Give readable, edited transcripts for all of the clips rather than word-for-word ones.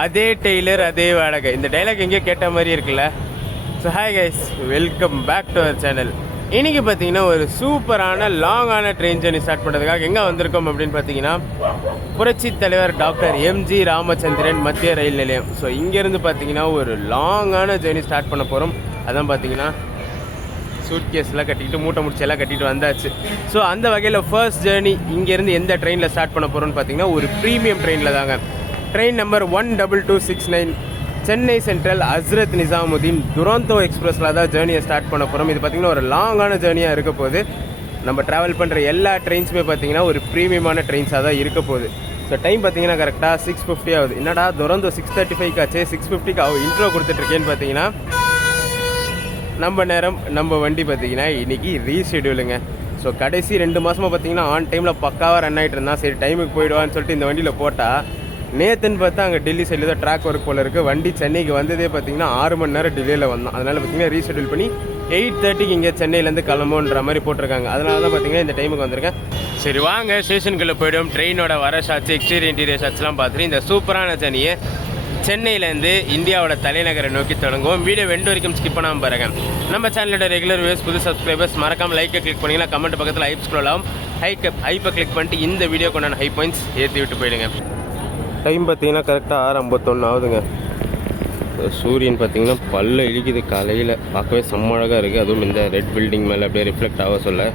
அதே டெய்லர் அதே வாடகை. இந்த டைலாக் எங்கேயோ கேட்ட மாதிரி இருக்குல்ல. So hi guys, welcome back to our channel. இன்றைக்கி பார்த்தீங்கன்னா ஒரு சூப்பரான லாங்கான ட்ரெயின் ஜர்னி ஸ்டார்ட் பண்ணுறதுக்காக எங்கே வந்திருக்கோம் அப்படின்னு பார்த்தீங்கன்னா புரட்சி தலைவர் டாக்டர் எம்ஜி ராமச்சந்திரன் மத்திய ரயில் நிலையம். ஸோ இங்கேருந்து பார்த்தீங்கன்னா ஒரு லாங்கான ஜேர்னி ஸ்டார்ட் பண்ண போகிறோம். அதான் பார்த்தீங்கன்னா சூட்கேஸ்லாம் கட்டிக்கிட்டு மூட்டை முடிச்செல்லாம் கட்டிட்டு வந்தாச்சு. ஸோ அந்த வகையில் ஃபர்ஸ்ட் ஜேர்னி இங்கேருந்து எந்த ட்ரெயினில் ஸ்டார்ட் பண்ண போகிறோம்னு பார்த்தீங்கன்னா ஒரு ப்ரீமியம் ட்ரெயினில் தாங்க. Train number 12269 Chennai Central Hazrat Nizamuddin Duronto எக்ஸ்பிரஸில் தான் ஜேர்னியை ஸ்டார்ட் பண்ண போகிறோம். இது பார்த்திங்கன்னா ஒரு லாங்கான ஜேர்னியாக இருக்க போகுது. நம்ம ட்ராவல் பண்ணுற எல்லா ட்ரெயின்ஸுமே பார்த்திங்கன்னா ஒரு ப்ரீமியமான ட்ரெயின்ஸாக தான் இருக்க போகுது. ஸோ டைம் பார்த்திங்கன்னா கரெக்டாக 6:50 ஆகுது. என்னடா துரந்தோ 6:35 ஆச்சு, 6:50க்கு இன்ட்ரோ கொடுத்துட்ருக்கேன்னு பார்த்தீங்கன்னா நம்ம நேரம் நம்ம வண்டி பார்த்திங்கன்னா இன்றைக்கி ரீஷெடியூலுங்க. ஸோ கடைசி 2 மாதமாக பார்த்திங்கன்னா ஆன் டைமில் பக்காவாக ரன் ஆகிட்டு இருந்தால் சரி டைமுக்கு போயிடுவான்னு சொல்லிட்டு இந்த வண்டியில் போட்டால் நேற்றுன்னு பார்த்தா அங்கே டெல்லி சைடில் தான் ட்ராக் ஒர்க் போல் இருக்குது. வண்டி சென்னைக்கு வந்ததே பார்த்திங்கன்னா 6 மணி நேரம் டிலேயில் வந்தோம். அதனால் பார்த்திங்கன்னா ரீஷெடியூல் பண்ணி 8:30க்கு இங்கே சென்னையிலேருந்து கிளம்புன்ற மாதிரி போட்டிருக்காங்க. அதனால தான் பார்த்திங்கன்னா இந்த டைமுக்கு வந்திருக்கேன். சரி வாங்க ஸ்டேஷனுக்குள்ளே போய்டும். ட்ரெயினோட வர ஷாட்ஸ், எக்ஸ்டீரியர் இன்டீரியர் ஷாட்ஸ்லாம் பார்த்துட்டு இந்த சூப்பரான ஜர்னியை சென்னையிலேருந்து இந்தியாவோட தலைநகரை நோக்கி தொடங்குவோம். வீடியோ வெண்டு வரைக்கும் ஸ்கிப் பண்ணாமல் பாருங்க. நம்ம சேனலோட ரெகுலர் வியூஸ், புது சப்ஸ்கிரைபர்ஸ் மறக்காமல் லைக்கை கிளிக் பண்ணிங்கன்னா கமெண்ட் பக்கத்தில் ஹைப் ஸ்க்ரோல் ஆகும். ஹைப்பை கிளிக் பண்ணிட்டு இந்த வீடியோ கொண்டான ஹை பாயிண்ட்ஸ் ஏற்றி விட்டு போயிடுங்க. டைம் பார்த்தீங்கன்னா கரெக்டாக 6:51 ஆகுதுங்க. சூரியன் பார்த்தீங்கன்னா பல்ல இழிக்குது. காலையில் பார்க்கவே செம்ம அழகாக இருக்குது. அதுவும் இந்த ரெட் பில்டிங் மேலே அப்படியே ரிஃப்ளெக்ட் ஆக சொல்ல.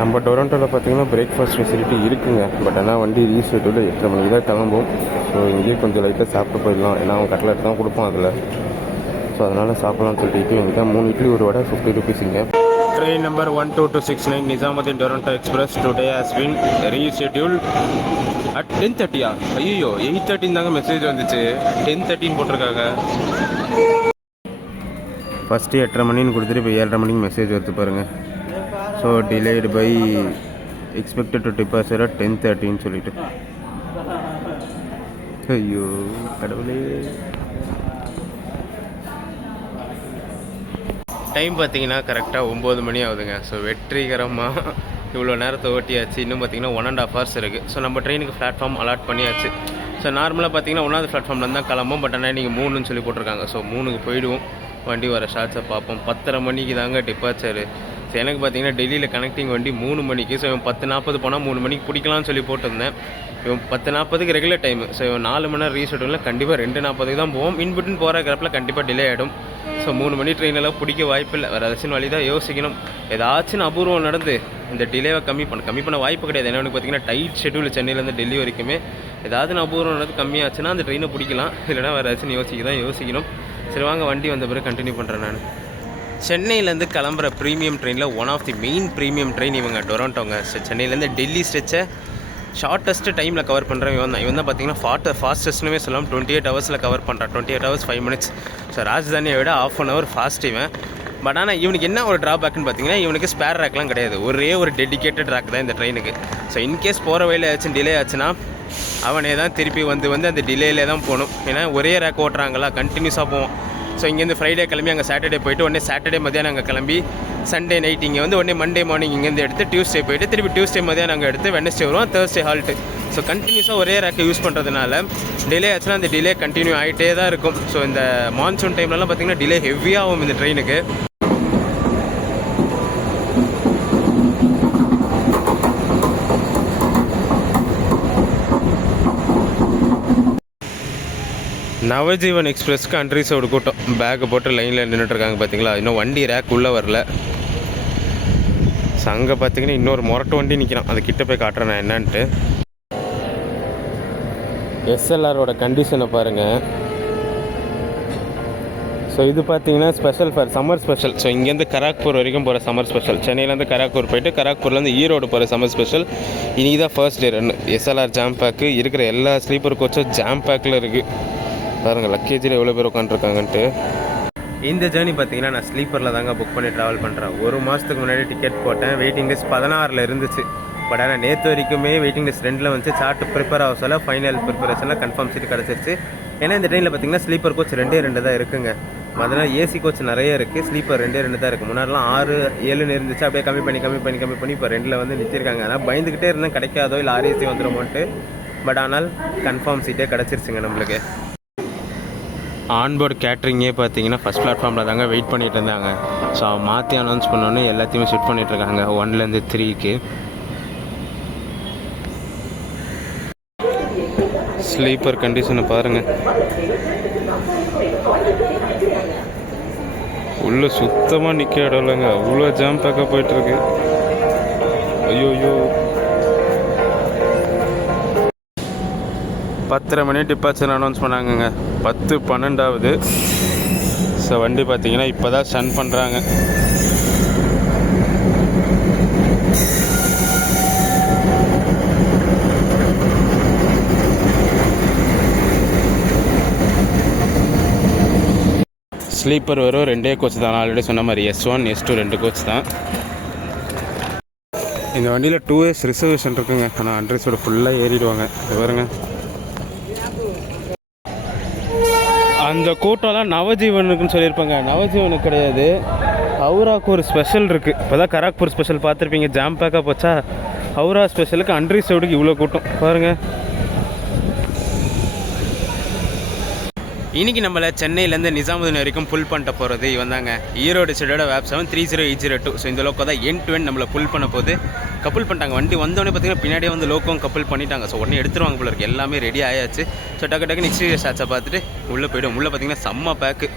நம்ம டொரண்டோவில் பார்த்தீங்கன்னா பிரேக்ஃபாஸ்ட் ஃபெசிலிட்டி இருக்குங்க. பட் ஆனால் வண்டி ரீஷெட்யூல் 8 மணிக்கு தான் கிளம்பும். ஸோ இங்கேயே கொஞ்சம் லைட்டாக சாப்பிட்டு போயிடலாம். ஏன்னா அவன் கட்லெட் தான் கொடுப்போம் அதில். ஸோ அதனால் சாப்பிட்லான்னு சொல்லிட்டு இங்கே 3 இட்லி ஒரு வடை 50 rupees இங்கே. Train number 12269 Nizamuddin Toronto express today has been reschedule at 10:30. ஐயோ 8:30 தாங்க மெசேஜ் வந்துச்சு, 10:30 போட்டிருக்காங்க. ஃபஸ்ட்டு 8:30 மணின்னு கொடுத்துட்டு இப்போ 7:30 மணிக்கு மெசேஜ் வருது பாருங்கள். So delayed by expected to departure at 10:30 சொல்லிட்டு. ஐயோ கடவுளே. டைம் பார்த்தீங்கன்னா கரெக்டாக 9 மணி ஆகுதுங்க. ஸோ வெற்றிகரமாக இவ்வளோ நேரத்தை ஓட்டியாச்சு. இன்னும் பார்த்தீங்கன்னா 1.5 hours இருக்குது. ஸோ நம்ம ட்ரெயினுக்கு பிளாட்ஃபார்ம் அலாட் பண்ணியாச்சு. ஸோ நார்மலாக பார்த்தீங்கன்னா 1வது பிளாட்ஃபார்மில் தான் கிளம்பும். பட் ஆனால் நீங்கள் 3ன்னு சொல்லி போட்டிருக்காங்க. ஸோ 3க்கு போயிடுவோம். வண்டி வர ஷார்ட்ஸை பார்ப்போம். 10:30 மணிக்கு தாங்க டிபார்ச்சரு. ஸோ எனக்கு பார்த்தீங்கன்னா டெல்லியில் கனெக்டிங் வண்டி 3 மணிக்கு. ஸோ இவன் 10:40 போனால் 3 மணிக்கு பிடிக்கலாம்னு சொல்லி போட்டிருந்தேன். இவன் 10:40க்கு ரெகுலர் டைமு. ஸோ இவன் 4 மணி நேரம் ரீஷெட்யூலில் கண்டிப்பாக 2:40க்கு தான் போவோம். இன்பிட்னு போகிற கிரப்பில் கண்டிப்பாக டிலே ஆகிடும். ஸோ 3 மணி ட்ரெயினெல்லாம் பிடிக்க வாய்ப்பு இல்லை. வேறு ஏதாச்சும் வழி தான் யோசிக்கணும். ஏதாச்சும் அபூர்வம் நடந்து இந்த டிலேவை கம்மி பண்ண வாய்ப்பு கிடையாது. என்ன பார்த்தீங்கன்னா டைட் ஷெட்யூல் சென்னையிலேருந்து டெல்லி வரைக்குமே. ஏதாவது அபூர்வம் நடந்து கம்மியாச்சுன்னா அந்த ட்ரெயினை பிடிக்கலாம். இல்லைனா வேறு ஏதாச்சும் யோசிக்கணும். சரி வாங்க வண்டி வந்த பிறகு கண்டினியூ பண்ணுறேன். நான் சென்னையிலேருந்து கிளம்புற ப்ரீமியம் ட்ரெயினில் one of the main premium train இவங்க டொரண்டோங்க. சென்னையிலேருந்து டெல்லி ஸ்ட்ரெச்சை ஷார்ட்டஸ்ட்டு டைமில் கவர் பண்ணுறேன் இவன் தான் பார்த்தீங்கன்னா ஃபாஸ்டஸ்ட்டுமே சொல்லலாம். 28 hours கவர் பண்ணுறான். 28 hours 5 minutes. ஸோ ராஜ்தானியை விட 1/2 hour ஃபாஸ்ட் இவன். பட் ஆனால் இவனுக்கு என்ன ஒரு ட்ராபேக்னு பார்த்தீங்கன்னா இவனுக்கு ஸ்பேர் ரேக்லாம் கிடையாது. ஒரே ஒரு டெடிக்கேட்டட் ரேக் தான் இந்த ட்ரெயினுக்கு. ஸோ இன்கேஸ் போகிற வழியில் ஏதாச்சும் டிலே ஆச்சுன்னா அவனே தான் திருப்பி வந்து அந்த டிலேலே தான் போகணும். ஏன்னா ஒரே ரேக் ஓட்டுறாங்களா, கண்டினியூஸாக போவோம். ஸோ இங்கேருந்து ஃப்ரைடே கிளம்பி அங்கே சாட்டர்டே போய்ட்டு உடனே சாட்டர்டே மதியானம் அங்கே கிளம்பி சண்டே நைட் இங்கே வந்து உடனே மண்டே மார்னிங் இங்கேருந்து எடுத்து டியூஸ்டே போய்ட்டு திருப்பி டியூஸ்டே மதியானம் அங்கே எடுத்து வெட்னஸ்டே வருவோம், தேர்ஸ்டே ஹால்ட்டு. ஸோ கண்டினியூஸாக ஒரே ரேக்கை யூஸ் பண்ணுறதுனால டிலே ஆச்சுன்னா அந்த டிலே கண்டினியூ ஆகிட்டே தான் இருக்கும். ஸோ இந்த மான்சூன் டைம்லலாம் பார்த்திங்கன்னா டிலே ஹெவியாகும் இந்த ட்ரெயினுக்கு. நவஜீவன் எக்ஸ்பிரஸ்க்கு அன்ரிசர்வ்டு கூட்டம். பேக்கை போட்டு லைனில் நின்றுட்டுருக்காங்க பார்த்தீங்களா. இன்னும் வண்டி ரேக் உள்ளே வரல. ஸோ அங்கே பார்த்தீங்கன்னா இன்னொரு மொரட்டு வண்டி நிற்கிறான். அது கிட்ட போய் காட்டுறேன் நான் என்னன்ட்டு. எஸ்எல்ஆரோட கண்டிஷனை பாருங்கள். ஸோ இது பார்த்தீங்கன்னா special for summer special. So இங்கேருந்து கராக்பூர் வரைக்கும் போகிற சம்மர் ஸ்பெஷல். சென்னையிலேருந்து கராக்பூர் போய்ட்டு கராக்பூர்லேருந்து ஈரோடு போகிற சம்மர் ஸ்பெஷல். இன்றைக்கி தான் first day run. SLR jam pack. இருக்கிற எல்லா ஸ்லீப்பர் கோச்சும் ஜாம் பேக்கில் இருக்குது பாருங்கள். லக்கேஜில் எவ்வளோ பேர் உட்காந்துருக்காங்கன்ட்டு. இந்த ஜேர்னி பார்த்தீங்கன்னா நான் ஸ்லீப்பரில் தாங்க புக் பண்ணி ட்ராவல் பண்ணுறேன். 1 மாதத்துக்கு முன்னாடி டிக்கெட் போட்டேன். வெயிட்டிங் லிஸ்ட் 16 இருந்துச்சு. பட் ஆனால் நேற்று வரைக்குமே வெயிட்டிங் லிஸ்ட் 2 வந்துச்சு. சார்ட் ப்ரிப்பேர் ஆக சொல்ல ஃபைனல் ப்ரிப்பரேஷனில் கன்ஃபார்ம் சீட் கிடச்சிருச்சு. ஏன்னா இந்த ட்ரெயினில் பார்த்தீங்கன்னா ஸ்லீப்பர் கோச் 2 தான் இருக்குங்க. அதனால் ஏசி கோச் நிறைய இருக்குது, ஸ்லீப்பர் 2 தான் இருக்குது. முன்னாடிலாம் 6 7 இருந்துச்சு, அப்படியே கம்மி பண்ணி இப்போ 2 வந்து நிறுத்திருக்காங்க. அதனால் பயந்துக்கிட்டே இருந்தேன் கிடைக்காதோ இல்லை 6 ஏசி வந்துடுமோன்ட்டு. பட் ஆனால் கன்ஃபார்ம் சீட்டே கிடச்சிருச்சுங்க நம்மளுக்கு. ஆன்போர்டு கேட்ரிங்கே பார்த்தீங்கன்னா ஃபஸ்ட் பிளாட்ஃபார்மில் தாங்க வெயிட் பண்ணிகிட்டு இருந்தாங்க. ஸோ மாற்றி அனௌன்ஸ் பண்ணோன்னே எல்லாத்தையுமே செட் பண்ணிகிட்ருக்காங்க 1லேருந்து 3க்கு. ஸ்லீப்பர் கண்டிஷனை பாருங்கள், உள்ளே சுத்தமாக நிற்க இடம் இல்லைங்க, அவ்வளோ ஜாம் பேக்காக போயிட்டுருக்கு. ஐயோ 10:30 மணி டிபார்ச்சர் அனௌன்ஸ் பண்ணாங்கங்க. 10:12 ஆகுது. ஸோ வண்டி பார்த்தீங்கன்னா இப்போ தான் ஸ்டன் பண்ணுறாங்க. ஸ்லீப்பர் வரும் 2 கோச் தான், ஆல்ரெடி சொன்ன மாதிரி S1 S2 2 கோச் தான். இந்த வண்டியில் 2 ரிசர்வேஷன் இருக்குங்க. ஆனால் அண்ட்ரஸோட ஃபுல்லாக ஏறிடுவாங்க. பாருங்க, அந்த கூட்டம்லாம் நவஜீவனுக்குன்னு சொல்லியிருப்பாங்க. நவஜீவனுக்கு கிடையாது, ஹவுராவுக்கு ஒரு ஸ்பெஷல் இருக்குது. இப்போ தான் கராக்பூர் ஸ்பெஷல் பார்த்துருப்பீங்க, ஜாம் பேக்காக போச்சா. ஹவுரா ஸ்பெஷலுக்கு அண்ட்ரஸோடுக்கு இவ்வளோ கூட்டம் பாருங்கள். இன்றைக்கி நம்மளை சென்னையிலேருந்து நிசாமுதீன் வரைக்கும் புல் பண்ணிட்டு போகிறது இவன் தாங்க, ஈரோடு சைடோட WAP7 30802. ஸோ இந்த லோக்கோ தான் எண்ட் டு எண்ட் நம்மளை புல் பண்ண போது. கப்புள் பண்ணிட்டாங்க. வண்டி வந்தோடனே பார்த்தீங்கன்னா பின்னாடியே வந்து லோக்கம் கப்புள் பண்ணிட்டாங்க. ஸோ உடனே எடுத்துருவாங்க போல இருக்குது. எல்லாமே ரெடி ஆயாச்சு. ஸோ டக்கு எக்ஸ்டீரியர் ஷாட்ஸை பார்த்துட்டு உள்ளே போய்டும். உள்ளே பார்த்தீங்கன்னா செம்ம பேக்கு.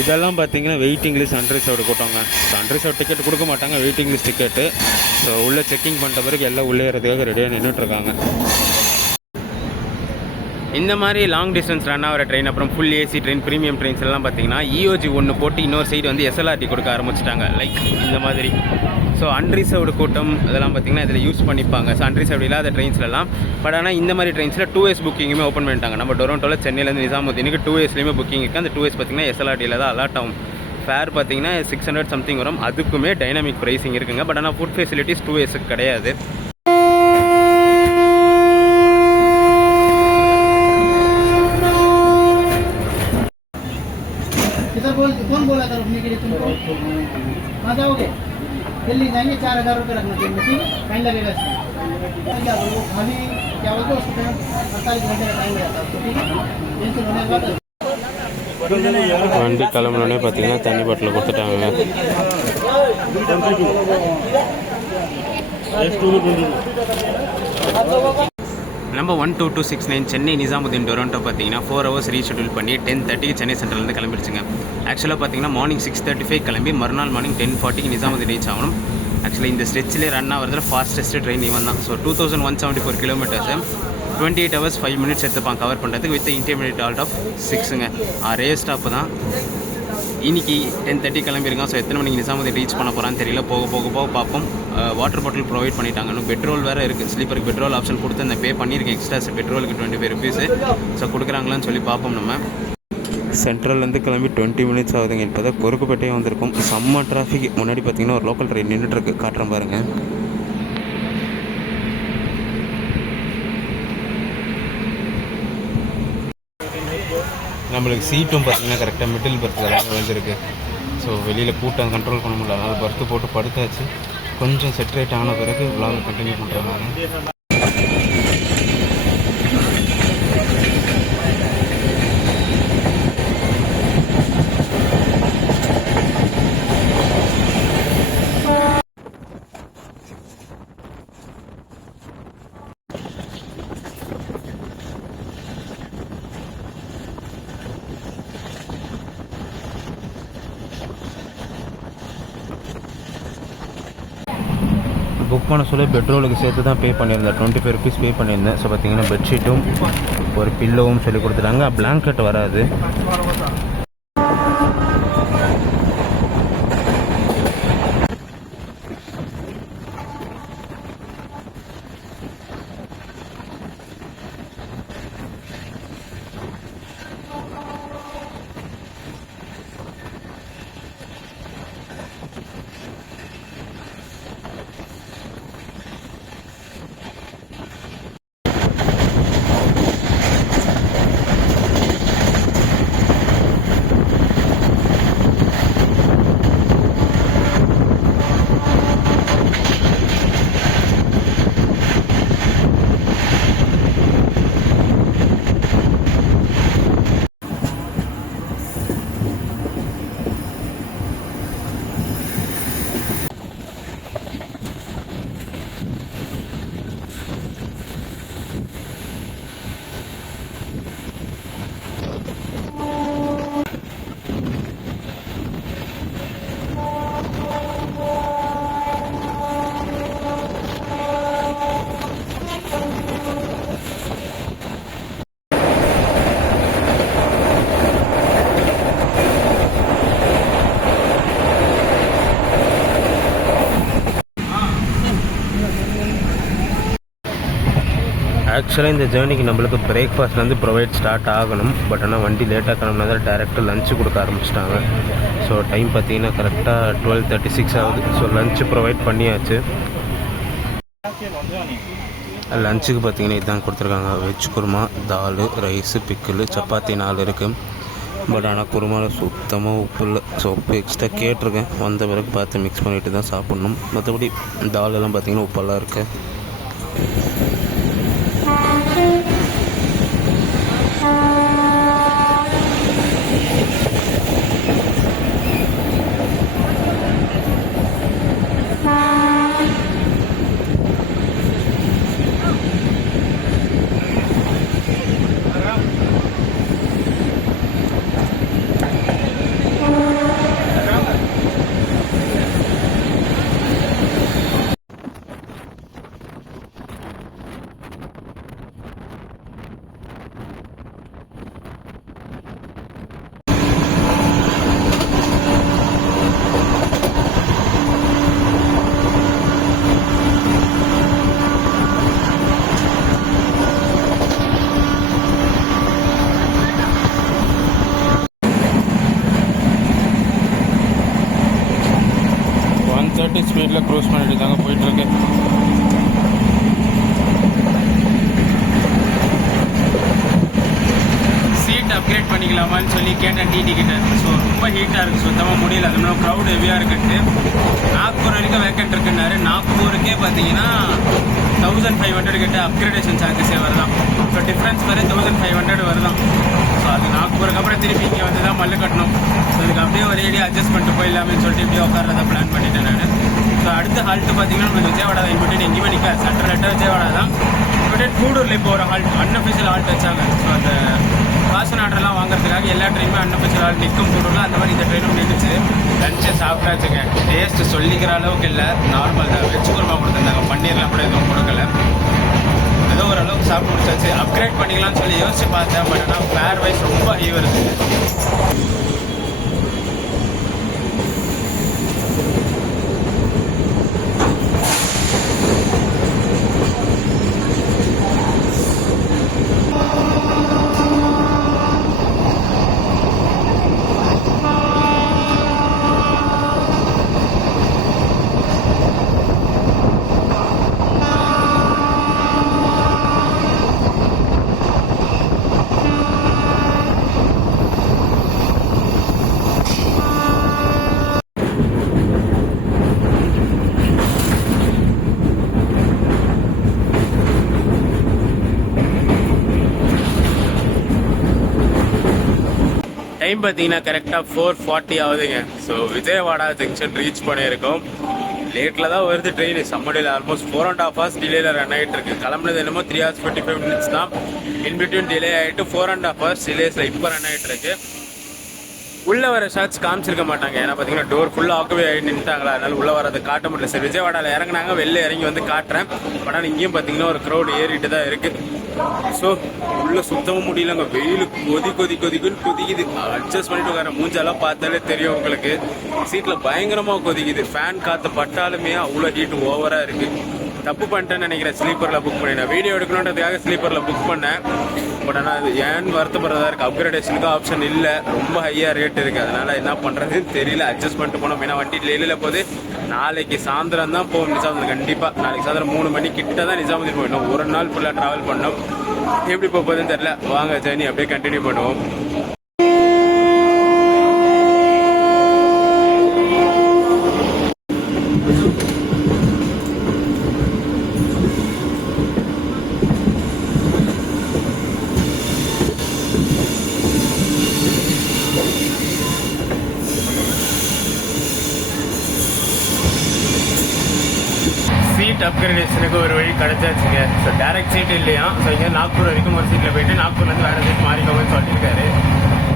இதெல்லாம் பார்த்தீங்கன்னா வெயிட்டிங் லிஸ்ட் அண்ட்ரஸோட கூட்டங்க. ஸோ அண்ட்ரஸோட டிக்கெட் கொடுக்க மாட்டாங்க, வெயிட்டிங் லிஸ்ட் டிக்கெட்டு. ஸோ உள்ளே செக்கிங் பண்ணிட்ட பிறகு எல்லாம் உள்ளே ஏறதுக்காக ரெடியாக நின்றுட்டுருக்காங்க. இந்த மாதிரி லாங் டிஸ்டன்ஸ் ரன் ஆகிற ட்ரெயின், அப்புறம் full AC train, premium trains எல்லாம் பார்த்தீங்கன்னா EOG 1 போட்டு இன்னொரு சைடு வந்து SLRT கொடுக்க ஆரம்பிச்சிட்டாங்க. லைக் இந்த மாதிரி. ஸோ அன்ரிசர்வ்டு கூட்டம் அதெல்லாம் பார்த்தீங்கன்னா இதில் யூஸ் பண்ணிப்பாங்க. ஸோ அன்ரிசர்வ்டு இல்லாத ட்ரெயின்ஸ்லாம். பட் ஆனால் இந்த மாதிரி ட்ரெயின்ஸில் 2S புக்கிங்குமே ஓப்பன் பண்ணிட்டாங்க. நம்ம டொரண்டோவில் சென்னையிலேருந்து நிசாமுதீனுக்கு 2Sலேயுமே புக்கிங் இருக்குது. அந்த 2S பார்த்தீங்கன்னா SLRTயில் தான் அலாட் ஆகும். ஃபேர் பார்த்தீங்கன்னா 600 சம்திங் வரும். அதுக்குமே டைனாமிக் ப்ரைஸிங் இருக்குங்க. பட் ஆனால் ஃபுட் ஃபெசிலிட்டிஸ் 2Sக்கு கிடையாது. कौन बोला था रुकने के लिए तुमको? कहाँ जाओगे? दिल्ली जाएंगे, 4000 रुपये रखना चाहिए, ठीक है? टाइम लगेगा इसमें। क्या बोलो, खाली क्या बोलते हो, उसको 48 घंटे का टाइम रहता है, ठीक है? टेंशन होने के बाद வண்டி கிளம்புனோடனே பார்த்தீங்கன்னா தண்ணி பாட்டில் கொடுத்துட்டாங்க. நம்ம 12269 சென்னை நிசாமுதீன் டொரண்டோ பார்த்தீங்கன்னா 4 ஹவர்ஸ் ரீஷெட்யூல் பண்ணி 10:30 சென்னை சென்ட்ரலேருந்து கிளம்பிடுச்சுங்க. ஆக்சுவலாக பார்த்தீங்கன்னா மார்னிங் 6:35 கிளம்பி மறுநாள் மார்னிங் 10:40 நிசாமுதீன் ரீச் ஆகணும். ஆக்சுவலி இந்த ஸ்ட்ரெச்சிலே ரன் ஆகிறதுல ஃபாஸ்டஸ்ட் ட்ரெயின் இவன் தான். ஸோ 2174 கிலோமீட்டர்ஸு 28 ஹவர்ஸ் 5 மினிட்ஸ் எடுத்துப்பான் கவர் பண்ணுறதுக்கு வித் இன்டர்மீடியட் ஆல்ட் ஆஃப் 6ங்க. ரே ஸ்டாப்பு தான். இன்றைக்கி 10:30 கிளம்பியிருக்கான். ஸோ எத்தனை மணிக்கு நிசாமுதீன் ரீச் பண்ண போகிறான்னு தெரியல. போக பார்ப்போம். வாட்டர் பாட்டில் ப்ரொவைட் பண்ணிட்டாங்க. இன்னும் பெட்ரோல் வேறு இருக்குது. ஸ்லீப்பருக்கு பெட்ரோல் ஆப்ஷன் கொடுத்து அந்த பே பண்ணியிருக்கேன். எக்ஸ்ட்ரா பெட்ரோலுக்கு 25 rupees. ஸோ கொடுக்குறாங்களான்னு சொல்லி பார்ப்போம். நம்ம சென்ட்ரல்லேருந்து கிளம்பி 20 மினிட்ஸ் ஆகுதுங்க. இப்போ தான் கொருக்குப்பேட்டையே வந்திருக்கும். செம்ம டிராஃபிக். முன்னாடி பார்த்தீங்கன்னா ஒரு லோக்கல் ட்ரெயின் நின்றுட்டுருக்கு. காட்டுறேன் பாருங்கள். நம்மளுக்கு சீட்டும் பார்த்தீங்கன்னா கரெக்டாக மிடில் பர்த்தில் தான் விழுந்திருக்கு. ஸோ வெளியில் கூட்டம் கண்ட்ரோல் பண்ண முடியல. அதனால் பர்த்து போட்டு படுத்தாச்சு. கொஞ்சம் செட்ரேட் ஆன பிறகு விளாக கண்டினியூ பண்ணுறாங்க. புக் பண்ண சொல்லி பெட்ரோலுக்கு சேர்த்து தான் பே பண்ணியிருந்தேன். 25 rupees பே பண்ணியிருந்தேன். ஸோ பார்த்தீங்கன்னா பெட்ஷீட்டும் ஒரு பில்லோவும் சொல்லி கொடுத்துட்டாங்க. பிளாங்கெட் வராது. ஆக்சுவலாக இந்த ஜேர்னிக்கு நம்மளுக்கு பிரேக்ஃபாஸ்ட்லேருந்து ப்ரொவைட் ஸ்டார்ட் ஆகணும். பட் ஆனால் வண்டி லேட்டாக கிளம்புனா தான் டேரெக்டாக லஞ்சு கொடுக்க ஆரம்பிச்சிட்டாங்க. ஸோ டைம் பார்த்தீங்கன்னா கரெக்டாக 12:36 ஆகுது. ஸோ லஞ்சு ப்ரொவைட் பண்ணியாச்சு. லஞ்சுக்கு பார்த்தீங்கன்னா இதுதான் கொடுத்துருக்காங்க. வெஜ் குருமா, தால், ரைஸு, பிக்கிள், சப்பாத்தி 4 இருக்குது. பட் ஆனால் குருமாவில் சுத்தமாக உப்பு இல்லை. ஸோ உப்பு எக்ஸ்ட்ரா கேட்டிருக்கேன். வந்த பிறகு பார்த்து மிக்ஸ் பண்ணிவிட்டு தான் சாப்பிட்ணும். மற்றபடி தாலெல்லாம் பார்த்தீங்கன்னா உப்பெல்லாம் இருக்குது. ஸ்பீடில் க்ரூஸ் பண்ணிட்டு தாங்க போயிட்டுருக்கு. சீட் அப்கிரேட் பண்ணிக்கலாமான்னு சொல்லி கேட்டேன் டிடி கிட்ட. ஸோ ரொம்ப ஹீட்டாக இருக்குது, சுத்தமாக முடியல. அது இன்னும் க்ரௌட் ஹெவியாக இருக்குன்ட்டு நாக்பூர் வரைக்கும் வேக்கண்ட் இருக்குன்னாரு. நாக்பூருக்கே பார்த்தீங்கன்னா 1500 கிட்ட அப்கிரேடேஷன் சார்ஜஸே வருதான். ஸோ டிஃப்ரென்ஸ் வரை 1500 வருதான். ஸோ அது நாக்பூருக்கு அப்புறம் திருப்பி இங்கே வந்து தான் மல்லு கட்டணும். ஸோ இதுக்கு அப்படியே ஒரே ஐடியா அட்ஜஸ்ட் பண்ணிட்டு போயிடலாமேன்னு சொல்லிட்டு இப்படியே உட்காரத பிளான் பண்ணிட்டேன் நான். ஸோ அடுத்த ஹால்ட்டு பார்த்தீங்கன்னா நம்ம விஜயவாடா தான். இன்பிட்வீன் எங்கேயுமே நிற்காது. சென்ட்ரல் லெட்டர் விஜயவாடா தான். இன்பிட்வீன் கூடூரில் இப்போ ஒரு ஹால்ட் அன்அஃபிஷியல் ஹால்ட் வச்சாங்க. ஸோ அந்த காசன் ஆர்டர்லாம் வாங்குறதுக்காக எல்லா ட்ரெயினுமே அன்அஃபிஷியல் ஹால்ட் நிற்கும் கூடூரில். அந்த மாதிரி இந்த ட்ரெயினும் நின்றுச்சு. லஞ்சை சாப்பிட்டாச்சுங்க. டேஸ்ட்டு சொல்லிக்கிற அளவுக்கு இல்லை, நார்மல் தான். வெஜ் குருமா கொடுத்துருந்தாங்க, பன்னீர்லாம் கூட எதுவும் கொடுக்கல. ஏதோ ஓரளவுக்கு சாப்பிட்டு முடிச்சாச்சு. அப்கிரேட் பண்ணிக்கலாம்னு சொல்லி யோசிச்சு பார்த்தேன். பட் ஆனால் ஃபேர் வைஸ் ரொம்ப ஹை வருது. டைம் பார்த்தீங்கன்னா கரெக்டாக 4:40 ஆகுதுங்க. ஸோ விஜயவாடா ஜங்ஷன் ரீச் பண்ணியிருக்கோம். லேட்டில் தான் வருது ட்ரெயின். சம்மடியில் ஆல்மோஸ்ட் 4.5 hours டிலேயில் ரன் ஆகிட்டு இருக்கு. கிளம்புனது என்னமோ 3 hours 45 minutes தான். இன்பிட்வீன் டிலே ஆகிட்டு 4.5 hours டிலேஸில் இப்போ ரன் ஆகிட்டு இருக்கு. உள்ளே வர ஷாட்ஸ் காமிச்சிருக்க மாட்டாங்க. ஏன்னா பார்த்தீங்கன்னா டோர் ஃபுல்லாக ஆக்கவே ஆகி நின்ட்டாங்களா, அதனால உள்ளே வரது காட்ட முடியல. சரி, விஜயவாடாவில் இறங்கினாங்க, வெளில இறங்கி வந்து காட்டுறேன். பட் ஆனால் இங்கேயும் பார்த்தீங்கன்னா ஒரு க்ரௌட் ஏறிட்டு தான் இருக்குது. ஸோ உள்ளே சுத்தமாக முடியலங்க. வெயில் கொதிக்குன்னு கொதிக்குது. அட்ஜஸ்ட் பண்ணிட்டு உட்கார. மூஞ்சாலாம் பார்த்தாலே தெரியும் உங்களுக்கு. சீட்டில் பயங்கரமாக கொதிக்குது. ஃபேன் காற்று பட்டாலுமே அவ்வளோ ஹீட் ஓவராக இருக்குது. தப்பு பண்ணிட்டேன்னு நினைக்கிறேன். ஸ்லீப்பரில் புக் பண்ணிட்டேன். வீடியோ எடுக்கணுன்றதுக்காக ஸ்லீப்பரில் புக் பண்ணேன். பட் ஆனால் அது ஏன்னு வருத்தப்படுறதா இருக்குது. அப்கிரேடேஷனுக்கு ஆப்ஷன் இல்லை, ரொம்ப ஹையாக ரேட் இருக்குது. அதனால் என்ன பண்ணுறதுன்னு தெரியல. அட்ஜஸ்ட் பண்ணிட்டு போனோம். ஏன்னா வண்டி டெய்லியில் போது நாளைக்கு சாயந்தரம் தான் போகும் நிஜாமுதீன். கண்டிப்பாக நாளைக்கு சாயந்தரம் 3 மணி கிட்ட தான் நிஜாமுதீன் போயிடணும். ஒரு நாள் ஃபுல்லாக ட்ராவல் பண்ணோம். எப்படி போகுதுன்னு தெரியல. வாங்க ஜேர்னி அப்படியே கண்டினியூ பண்ணுவோம். சீட் அப்கிரேடேஷனுக்கு ஒரு வழி கிடைச்சாச்சுங்க. ஸோ டேரக்ட் சீட் இல்லையா. ஸோ இங்கே நாக்பூர் வரைக்கும் ஒரு சீட்டில் போயிட்டு நாக்பூர்லேருந்து வேறு சீட் மாறிக்கோங்கன்னு சொல்லியிருக்காரு.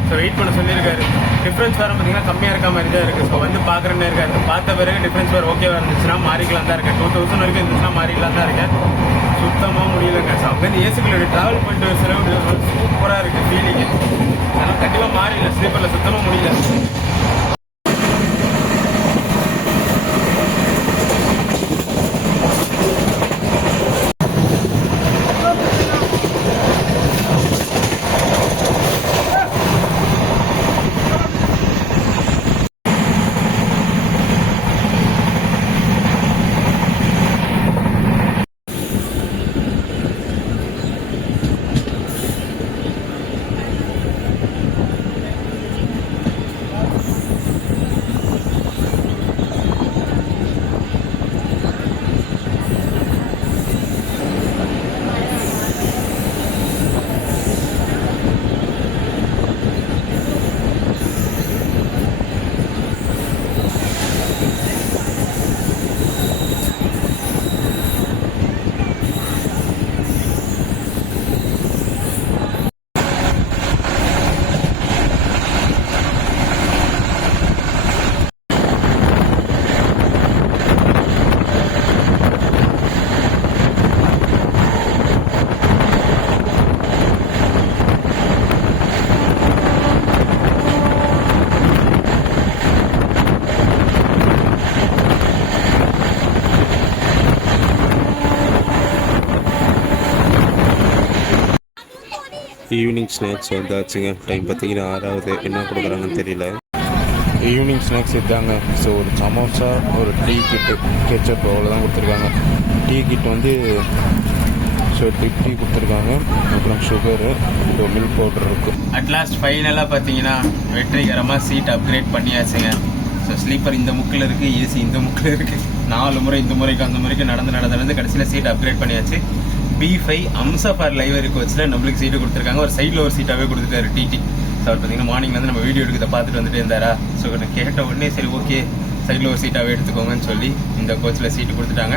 ஸோ வெயிட் பண்ண சொல்லியிருக்காரு. டிஃப்ரென்ஸ் வேறு பார்த்தீங்கன்னா கம்மியாக இருக்க மாதிரி தான் இருக்குது. ஸோ வந்து பார்க்குறேன்னு இருக்காரு. பார்த்த பிறகு டிஃப்ரென்ஸ் வேறு ஓகேவாக இருந்துச்சுன்னா மாறிக்கலாம் தான் இருக்கேன். 2000 வரைக்கும் இருந்துச்சுன்னா மாறிக்கலாம் தான் இருக்கேன். சுத்தமாக முடியலங்க. ஸோ அங்கேருந்து ஏசிக்குள்ள ட்ராவல் பண்ணிட்டு ஒரு சில சூப்பராக இருக்குது ஃபீலிங்கு. அதனால் கண்டிப்பாக மாறிடல. ஸ்லீப்பரில் சுத்தமாக முடியல. ஈவினிங் ஸ்நாக்ஸ் வந்தாச்சுங்க. டைம் பார்த்தீங்கன்னா 6 என்ன கொடுக்குறாங்கன்னு தெரியல. ஈவினிங் ஸ்நாக்ஸ் இதாங்க. ஸோ ஒரு சமோசா, ஒரு டீ கிட்டு, கெச்சப் அவ்வளோதான் கொடுத்துருக்காங்க. டீ கிட் வந்து ஸோ டீ கொடுத்துருக்காங்க. அப்புறம் சுகரு, ஸோ மில்க் பவுடர் இருக்குது. அட்லாஸ்ட் ஃபைனலாக பார்த்தீங்கன்னா வெற்றிகரமாக சீட் அப்கிரேட் பண்ணியாச்சுங்க. ஸோ ஸ்லீப்பர் இந்த முக்கில் இருக்குது, ஏசி இந்த முக்கில் இருக்குது. 4 முறை இந்த முறைக்கு அந்த முறைக்கு நடந்து கடைசியில் சீட் அப்கிரேட் பண்ணியாச்சு. B5 அம்சஃபார் லைவர் கோச்சில் நம்மளுக்கு சீட்டு கொடுத்துருக்காங்க. ஒரு சைடில் ஒரு சீட்டாகவே கொடுத்துட்டாரு டிடி. ஸோ அவர் பார்த்தீங்கன்னா மார்னிங் வந்து நம்ம வீடியோ எடுக்கிறத பார்த்துட்டு வந்துட்டு இருந்தாரா. ஸோ நான் கேட்ட உடனே சரி ஓகே சைடில் ஒரு சீட்டாகவே எடுத்துக்கோங்கன்னு சொல்லி இந்த கோச்சில் சீட்டு கொடுத்துட்டாங்க.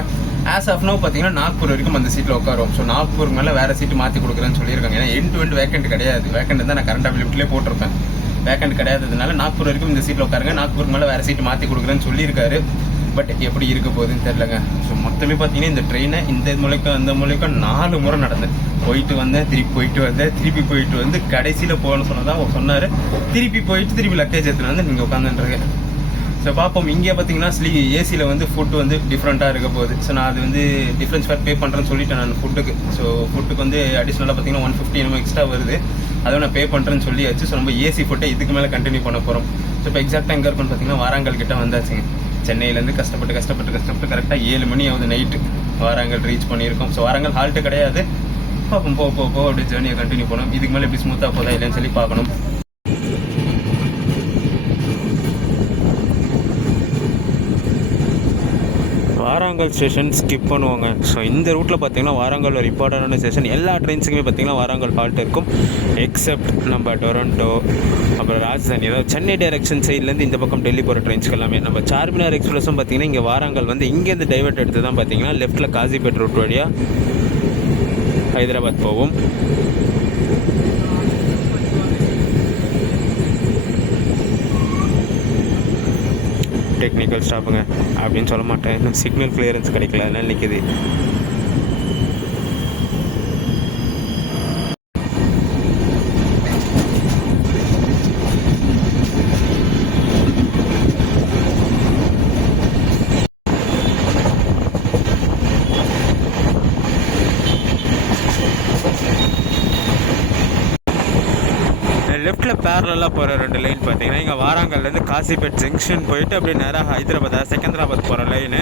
ஆஸ் ஆஃப் நோ பார்த்தீங்கன்னா நாக்பூர் வரைக்கும் அந்த சீட்டில் உட்காரும். ஸோ நாக்பூருக்கு மேலே வேறு சீட்டு மாற்றி கொடுக்குறேன்னு சொல்லியிருக்காங்க. ஏன்னா எண்ட் டு எண்ட் வேக்கண்ட் கிடையாது. வேக்கண்ட் தான் நான் கரண்ட் அவைலபிலிட்டிலே போட்டிருப்பேன். வேக்கண்ட் கிடையாததுனால நாக்பூர் வரைக்கும் இந்த சீட்டில் உட்காருங்க, நாக்பூருக்கு மேலே வேறு சீட்டு மாற்றி கொடுக்குறேன்னு சொல்லியிருக்காரு. பட் எப்படி இருக்க போகுதுன்னு தெரிலங்க. ஸோ மொத்தமே பார்த்தீங்கன்னா இந்த ட்ரெயினை இந்த மூலைக்கும் அந்த மூலைக்கும் 4 முறை நடந்தேன். போயிட்டு வந்தேன், திருப்பி போயிட்டு வந்து கடைசியில் போகணும்னு சொன்னதான் சொன்னார். திருப்பி போயிட்டு திருப்பி லக்கேஜ் எடுத்துகிட்டு வந்து நீங்கள் உட்காந்துருக்கேன். ஸோ பார்ப்போம். இங்கே பார்த்தீங்கன்னா ஏசியில் வந்து ஃபுட்டு வந்து டிஃப்ரெண்ட்டாக இருக்க போகுது. ஸோ நான் அது வந்து டிஃப்ரென்ஸ் ஃபேர் பே பண்ணுறேன்னு சொல்லிட்டேன் நான் ஃபுட்டுக்கு. ஸோ ஃபுட்டுக்கு வந்து அடிஷ்னலாக பார்த்தீங்கன்னா 150 நம்ம எக்ஸ்ட்ரா வருது. அதை நான் பே பண்ணுறேன்னு சொல்லியாச்சு. ஸோ நம்ம ஏசி ஃபுட்டை இதுக்கு மேலே கண்டினியூ பண்ண போகிறோம். ஸோ இப்போ எக்ஸாக்டாக எங்கே இருக்குன்னு பார்த்தீங்கன்னா வாராங்கல் கிட்ட வந்தாச்சுங்க. சென்னையிலேருந்து கஷ்டப்பட்டு கரெக்டாக 7 மணி ஆகுது நைட்டு வாராங்கல் ரீச் பண்ணியிருக்கோம். ஸோ வாராங்கல் ஹால்ட்டு கிடையாது. பார்ப்போம் போ அப்படி ஜேர்னியை கண்டினியூ பண்ணணும். இதுக்கு மேலே எப்படி ஸ்மூத்தாக போதா இல்லைன்னு சொல்லி பார்க்கணும். வாராங்கல் ஸ்டேஷன் ஸ்கிப் பண்ணுவாங்க. ஸோ இந்த ரூட்டில் பார்த்தீங்கன்னா வாராங்கல் ஒரு இம்பார்ட்டண்டான ஸ்டேஷன். எல்லா ட்ரெயின்ஸுக்குமே பார்த்தீங்கன்னா வாராங்கல் ஹால்ட் இருக்கும். எக்ஸப்ட் நம்ம டொரண்டோ, அப்புறம் ராஜதானி, அதாவது சென்னை டைரக்ஷன் சைட்லேருந்து இந்த பக்கம் டெல்லி போகிற ட்ரெயின்ஸ்க்கு எல்லாமே. நம்ம சார்மினார் எக்ஸ்பிரஸும் பார்த்தீங்கன்னா இங்கே வாராங்கல் வந்து இங்கேருந்து டைவர்ட் எடுத்து தான் பார்த்தீங்கன்னா லெஃப்ட்டில் காசிபேட் ரூட் வழியாக ஹைதராபாத் போகும். டெக்னிக்கல் ஸ்டாப்புங்க அப்படின்னு சொல்ல மாட்டேன், இன்னும் சிக்னல் கிளியரன்ஸ் கிடைக்கல, அதனால நிற்கிது. லெஃப்ட்டில் பேரலாக போகிற 2 லைன் பார்த்தீங்கன்னா இங்கே வாராங்கல்லேருந்து காசிபேட் ஜங்ஷன் போயிட்டு அப்படியே நேராக ஹைதராபாத் செகந்திராபாத் போகிற லைனு.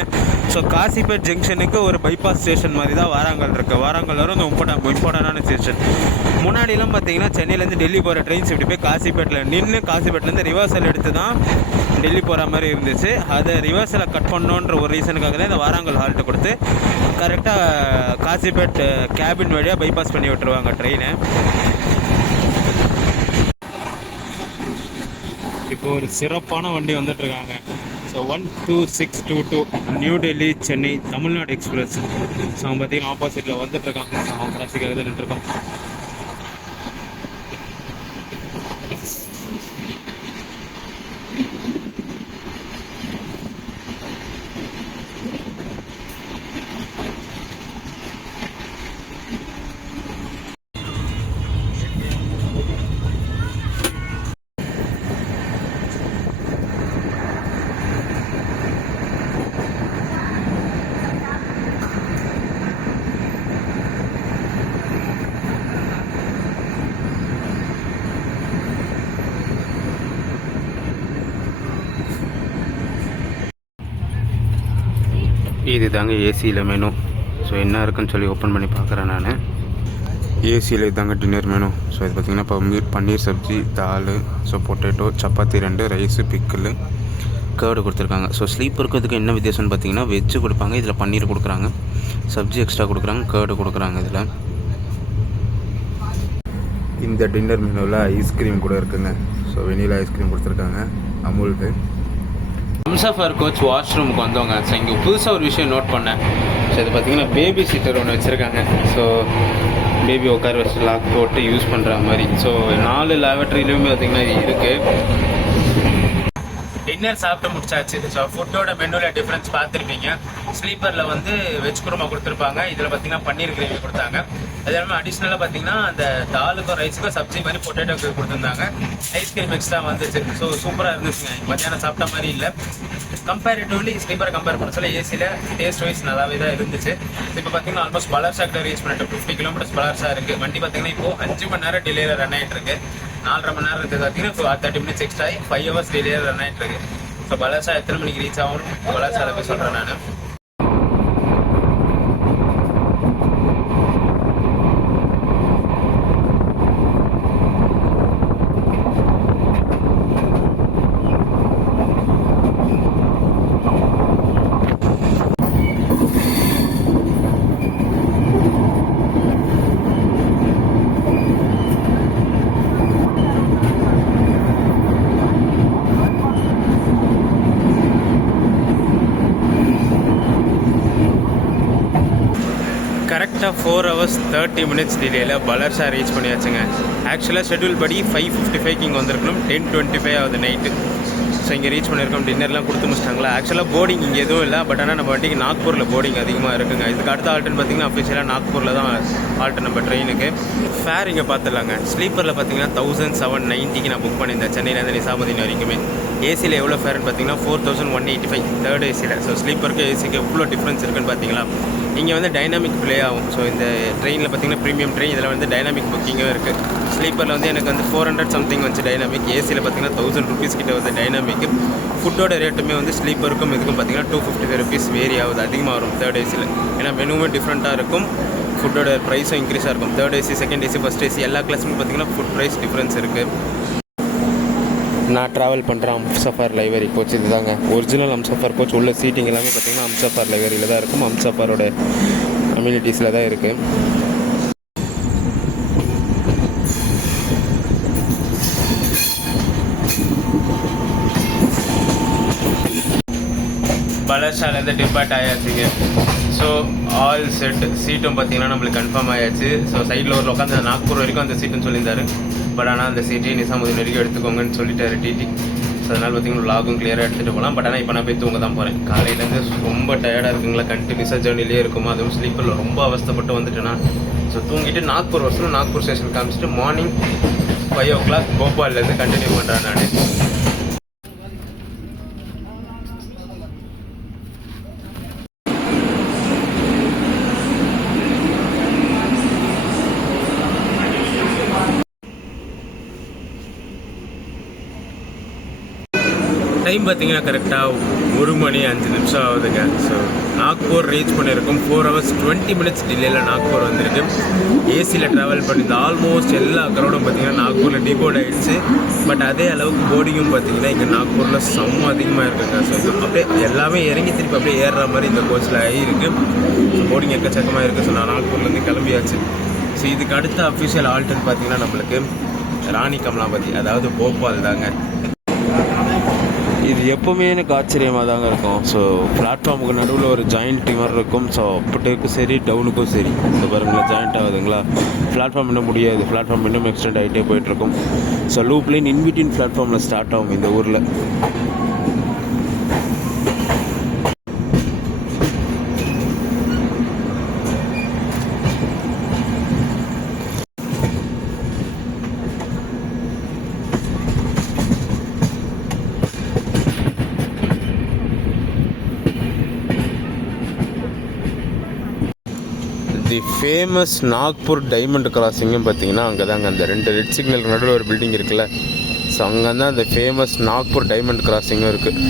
ஸோ காசிபேட் ஜங்ஷனுக்கு ஒரு பைபாஸ் ஸ்டேஷன் மாதிரி தான் வாராங்கல் இருக்குது. வாராங்கல் வரும் இம்பார்ட்டண்டான ஸ்டேஷன். முன்னாடிலாம் பார்த்தீங்கன்னா சென்னையிலேருந்து டெல்லி போகிற ட்ரெயின்ஸ் இப்படி போய் காசிபேட்டில் நின்று காசிபேட்லேருந்து ரிவர்சல் எடுத்து தான் டெல்லி போகிற மாதிரி இருந்துச்சு. அதை ரிவர்சலை கட் பண்ணோன்ற ஒரு ரீசனுக்காக தான் இந்த வாராங்கல் ஹால்ட்டு கொடுத்து கரெக்டாக காசிபேட் கேபின் வழியாக பைபாஸ் பண்ணி விட்டுருவாங்க ட்ரெயினை. இப்போ ஒரு சிறப்பான வண்டி வந்துட்டுருக்காங்க. So 12622 new Delhi Chennai Tamil Nadu express. So அவன் பார்த்தீங்கன்னா ஆப்போசிட்டில் வந்துட்டுருக்கான். அவன் கிராசிக்காக தான் நின்றுருக்கான். இது தாங்க ஏசியில் மெனு. ஸோ என்ன இருக்குன்னு சொல்லி ஓப்பன் பண்ணி பார்க்குறேன் நான். ஏசியில் இதாங்க டின்னர் மெனு. ஸோ இது பார்த்திங்கன்னா paneer sabzi, dal, so potato, chapati 2, rice, pickle, curd கொடுத்துருக்காங்க. ஸோ ஸ்லீப்பருக்கு இதுக்கு என்ன வித்தியாசம்னு பார்த்தீங்கன்னா வெஜ்ஜு கொடுப்பாங்க, இதில் பன்னீர் கொடுக்குறாங்க, சப்ஜி எக்ஸ்ட்ரா கொடுக்குறாங்க, கேர்டு கொடுக்குறாங்க. இதில் இந்த டின்னர் மெனுவில் ஐஸ்கிரீம் கூட இருக்குங்க. ஸோ வெனிலா ஐஸ்கிரீம் கொடுத்துருக்காங்க அமுல்து. ஹம்சஃபர் கோச் வாஷ்ரூமுக்கு வந்தவங்க. ஸோ இங்கே புதுசாக ஒரு விஷயம் நோட் பண்ணேன். ஸோ இது பார்த்திங்கன்னா பேபி சீட்டர் ஒன்று வச்சுருக்காங்க. ஸோ பேபி உட்கார வச்சு லாக் போட்டு யூஸ் பண்ணுற மாதிரி. ஸோ 4 லேவட்ரிலையுமே பார்த்திங்கன்னா இது இருக்குது. டின்னர் சாப்பிட்டு முடிச்சாச்சு. ஸோ ஃபுட்டோட மெனுவில் டிஃப்ரென்ஸ் பார்த்துருப்பீங்க. ஸ்லீப்பரில் வந்து வெஜ் குருமா கொடுத்துருப்பாங்க, இதில் பார்த்தீங்கன்னா பன்னீர் கிரேவி கொடுத்தாங்க. அது இல்லாமல் அடிஷ்னலாக பார்த்தீங்கன்னா அந்த தாலுக்கும் ரைஸுக்கும் சப்ஜி மாதிரி பொட்டேட்டோக்கு கொடுத்துருந்தாங்க. ஐஸ்கிரீம் எக்ஸ்ட்ரா வந்துச்சு. ஸோ சூப்பராக இருந்துச்சுங்க. மத்தியானம் சாப்பிட்ட மாதிரி இல்லை. கம்பேரிட்டிவ்லி ஸ்லீப்பரை கம்பேர் பண்ண சொல்ல ஏசியில் டேஸ்ட் வைஸ் நல்லாவே தான் இருந்துச்சு. இப்போ பார்த்தீங்கன்னா ஆல்மோஸ்ட் பலர்ஷா கிட்ட ரீச் பண்ணிட்டு 50 கிலோமீட்டர்ஸ் பலர்ஷா இருக்குது. வண்டி பார்த்தீங்கன்னா இப்போ 5 மணி நேரம் டிலேயில் ரன் ஆகிட்டு இருக்கு. 4.5 மணி நேரம் இருக்குது பார்த்தீங்கன்னா 30 மினிட்ஸ் எக்ஸ்ட்ரா ஆகி 5 ஹவர்ஸ் டிலேயில் ரன் ஆகிட்டு இருக்கு. ஸோ பலர்ஷா எத்தனை மணிக்கு ரீச் ஆகும் பலர்ஷாவில் போய் சொல்கிறேன் நான். கரெக்டாக 4 hours 30 minutes டிலேயில் பலர்ஷா ரீச் பண்ணியாச்சுங்க. ஆக்சுவலாக ஷெட்யூல் படி 5:55 இங்கே வந்திருக்கணும். 10:25 ஆகுது நைட்டு. ஸோ இங்கே ரீச் பண்ணியிருக்கோம். டின்னர்லாம் கொடுத்து முடிச்சிட்டாங்களா. ஆக்சுவலாக போர்டிங் இங்கே எதுவும் இல்லை. பட் ஆனால் நம்ம வண்டிக்கு நாக்பூரில் போர்டிங் அதிகமாக இருக்குங்க. இதுக்கு அடுத்த ஆல்ட்டுன்னு பார்த்தீங்கன்னா அஃபிஷியலாக நாக்பூரில் தான் ஆல்ட்டு நம்ம ட்ரெயினுக்கு. ஃபேர் இங்கே பார்த்துடலாங்க. ஸ்லீப்பரில் பார்த்தீங்கன்னா 1790க்கு நான் புக் பண்ணியிருந்தேன் சென்னையிலேருந்து நிசாமுதீன் வரைக்குமே. ஏசியில் எவ்வளோ ஃபேர்னு பார்த்தீங்கன்னா 4185 தேர்ட் ஏசியில். ஸோ ஸ்லீப்பருக்கு ஏசிக்கு எவ்வளோ டிஃப்ரென்ஸ் இருக்குன்னு பார்த்தீங்களா. இங்கே வந்து டைனாமிக் ப்ளே ஆகும். ஸோ இந்த ட்ரெயினில் பார்த்தீங்கன்னா ப்ரீமியம் ட்ரெயின், இதில் வந்து டைனாமிக் புக்கிங்கும் இருக்குது. ஸ்லீப்பரில் வந்து எனக்கு வந்து 400 சம்திங் வந்து டைனாமிக். ஏசியில் பார்த்தீங்கன்னா 1000 rupees கிட்ட வந்து டைனாமிக். ஃபுட்டோட ரேட்டுமே வந்து ஸ்லீப்பருக்கும் இதுக்கும் பார்த்தீங்கன்னா 255 rupees வேரி ஆகுது, அதிகமாக வரும் தேர்ட் ஏசியில். ஏன்னா மெனுவுமே டிஃப்ரெண்ட்டாக இருக்கும், ஃபுட்டோட ப்ரைஸும் இன்க்ரீஸாக இருக்கும். Third AC, second AC, first AC எல்லா கிளாஸுமே பார்த்தீங்கன்னா ஃபுட் ப்ரைஸ் டிஃப்ரென்ஸ் இருக்குது. நான் ட்ராவல் பண்ணுறேன் ஹம்சஃபர் லைப்ரரி கோச். இது தாங்க ஒரிஜினல் ஹம்சஃபர் கோச். உள்ள சீட்டிங் எல்லாமே பார்த்தீங்கன்னா ஹம்சஃபர் லைப்ரரியில் தான் இருக்கும். ஹம்சஃபரோட அம்யூனிட்டிஸில் தான் இருக்குது. பலர்ஷாலேருந்து டிபார்ட் ஆயாச்சுங்க. ஸோ ஆல் செட் சீட்டும் பார்த்தீங்கன்னா நம்மளுக்கு கன்ஃபார்ம் ஆயாச்சு. ஸோ சைடில் ஒரு உட்காந்து நாக்பூர் வரைக்கும் அந்த சீட்டுன்னு சொல்லியிருந்தாரு. பட் ஆனால் அந்த சீட்டையும் நிசாமுதீன் வரைக்கும் எடுத்துக்கோங்கன்னு சொல்லிட்டாரு டிடி. ஸோ அதனால் பார்த்தீங்கன்னா லாகும் கிளியராக எடுத்துகிட்டு போகலாம். பட் ஆனால் இப்போ நான் போய் தூங்க தான் போகிறேன். காலையிலேருந்து ரொம்ப டயர்டாக இருக்குங்களா, கண்டினியூஸாக ஜேர்னிலே இருக்குமா. அதுவும் ஸ்லீப்பரில் ரொம்ப அவஸ்தப்பட்டு வந்துட்டேன்னா. ஸோ தூங்கிட்டு நாக்பூர் வரணும். நாக்பூர் ஸ்டேஷன் காமிச்சிட்டு மார்னிங் 5 o'clock போபால்லேருந்து கண்டினியூ பண்ணுறேன் நான். டைம் பார்த்தீங்கன்னா கரெக்டாக 1 மணி 5 நிமிஷம் ஆகுதுங்க. ஸோ நாக்பூர் ரீச் பண்ணியிருக்கோம். 4 hours 20 minutes டிலேயில் நாக்பூர் வந்திருக்கு. ஏசியில் ட்ராவல் பண்ணியிருந்த ஆல்மோஸ்ட் எல்லா க்ரௌடும் பார்த்தீங்கன்னா நாக்பூரில் டிபோர்ட் ஆகிடுச்சு. பட் அதே அளவுக்கு போர்டிங்கும் பார்த்தீங்கன்னா இங்கே நாக்பூரில் செம்ம அதிகமாக இருக்குங்க. ஸோ இது அப்படியே எல்லாமே இறங்கி திருப்பி அப்படியே ஏறுற மாதிரி இந்த கோச்சில் ஆகிருக்கு. ஸோ போர்டிங் எக்கச்சக்கமாக இருக்குது. ஸோ நான் நாக்பூர்லேருந்து கிளம்பியாச்சு. ஸோ இதுக்கு அடுத்த அஃபிஷியல் ஆல்ட்டுன்னு பார்த்தீங்கன்னா நம்மளுக்கு ராணி கமலாபதி, அதாவது போபால் தாங்க. இது எப்போவுமே எனக்கு ஆச்சரியமாக தாங்க இருக்கும். ஸோ பிளாட்ஃபார்முக்கு நடுவில் ஒரு ஜாயிண்ட் டிமர் இருக்கும். ஸோ அப்புட்டுக்கும் சரி டவுனுக்கும் சரி. ஸோ பாருங்களா ஜாயிண்ட் ஆகுதுங்களா. பிளாட்ஃபார்ம் இன்னும் முடியாது. பிளாட்ஃபார்ம் இன்னும் எக்ஸ்டெண்ட் ஆகிட்டே போயிட்டுருக்கும். ஸோ லூப் லைன் இன்பிட்வீன் பிளாட்ஃபார்மில் ஸ்டார்ட் ஆகும் இந்த ஊரில். தி ஃபேமஸ் நாக்பூர் டைமண்ட் கிராசிங்கும் பார்த்தீங்கன்னா அங்கே தாங்க அந்த 2 ரெட் சிக்னல் நடுவில் ஒரு பில்டிங் இருக்குல்ல. ஸோ அங்கே தான் அந்த ஃபேமஸ் நாக்பூர் டைமண்ட் கிராசிங்கும் இருக்குது.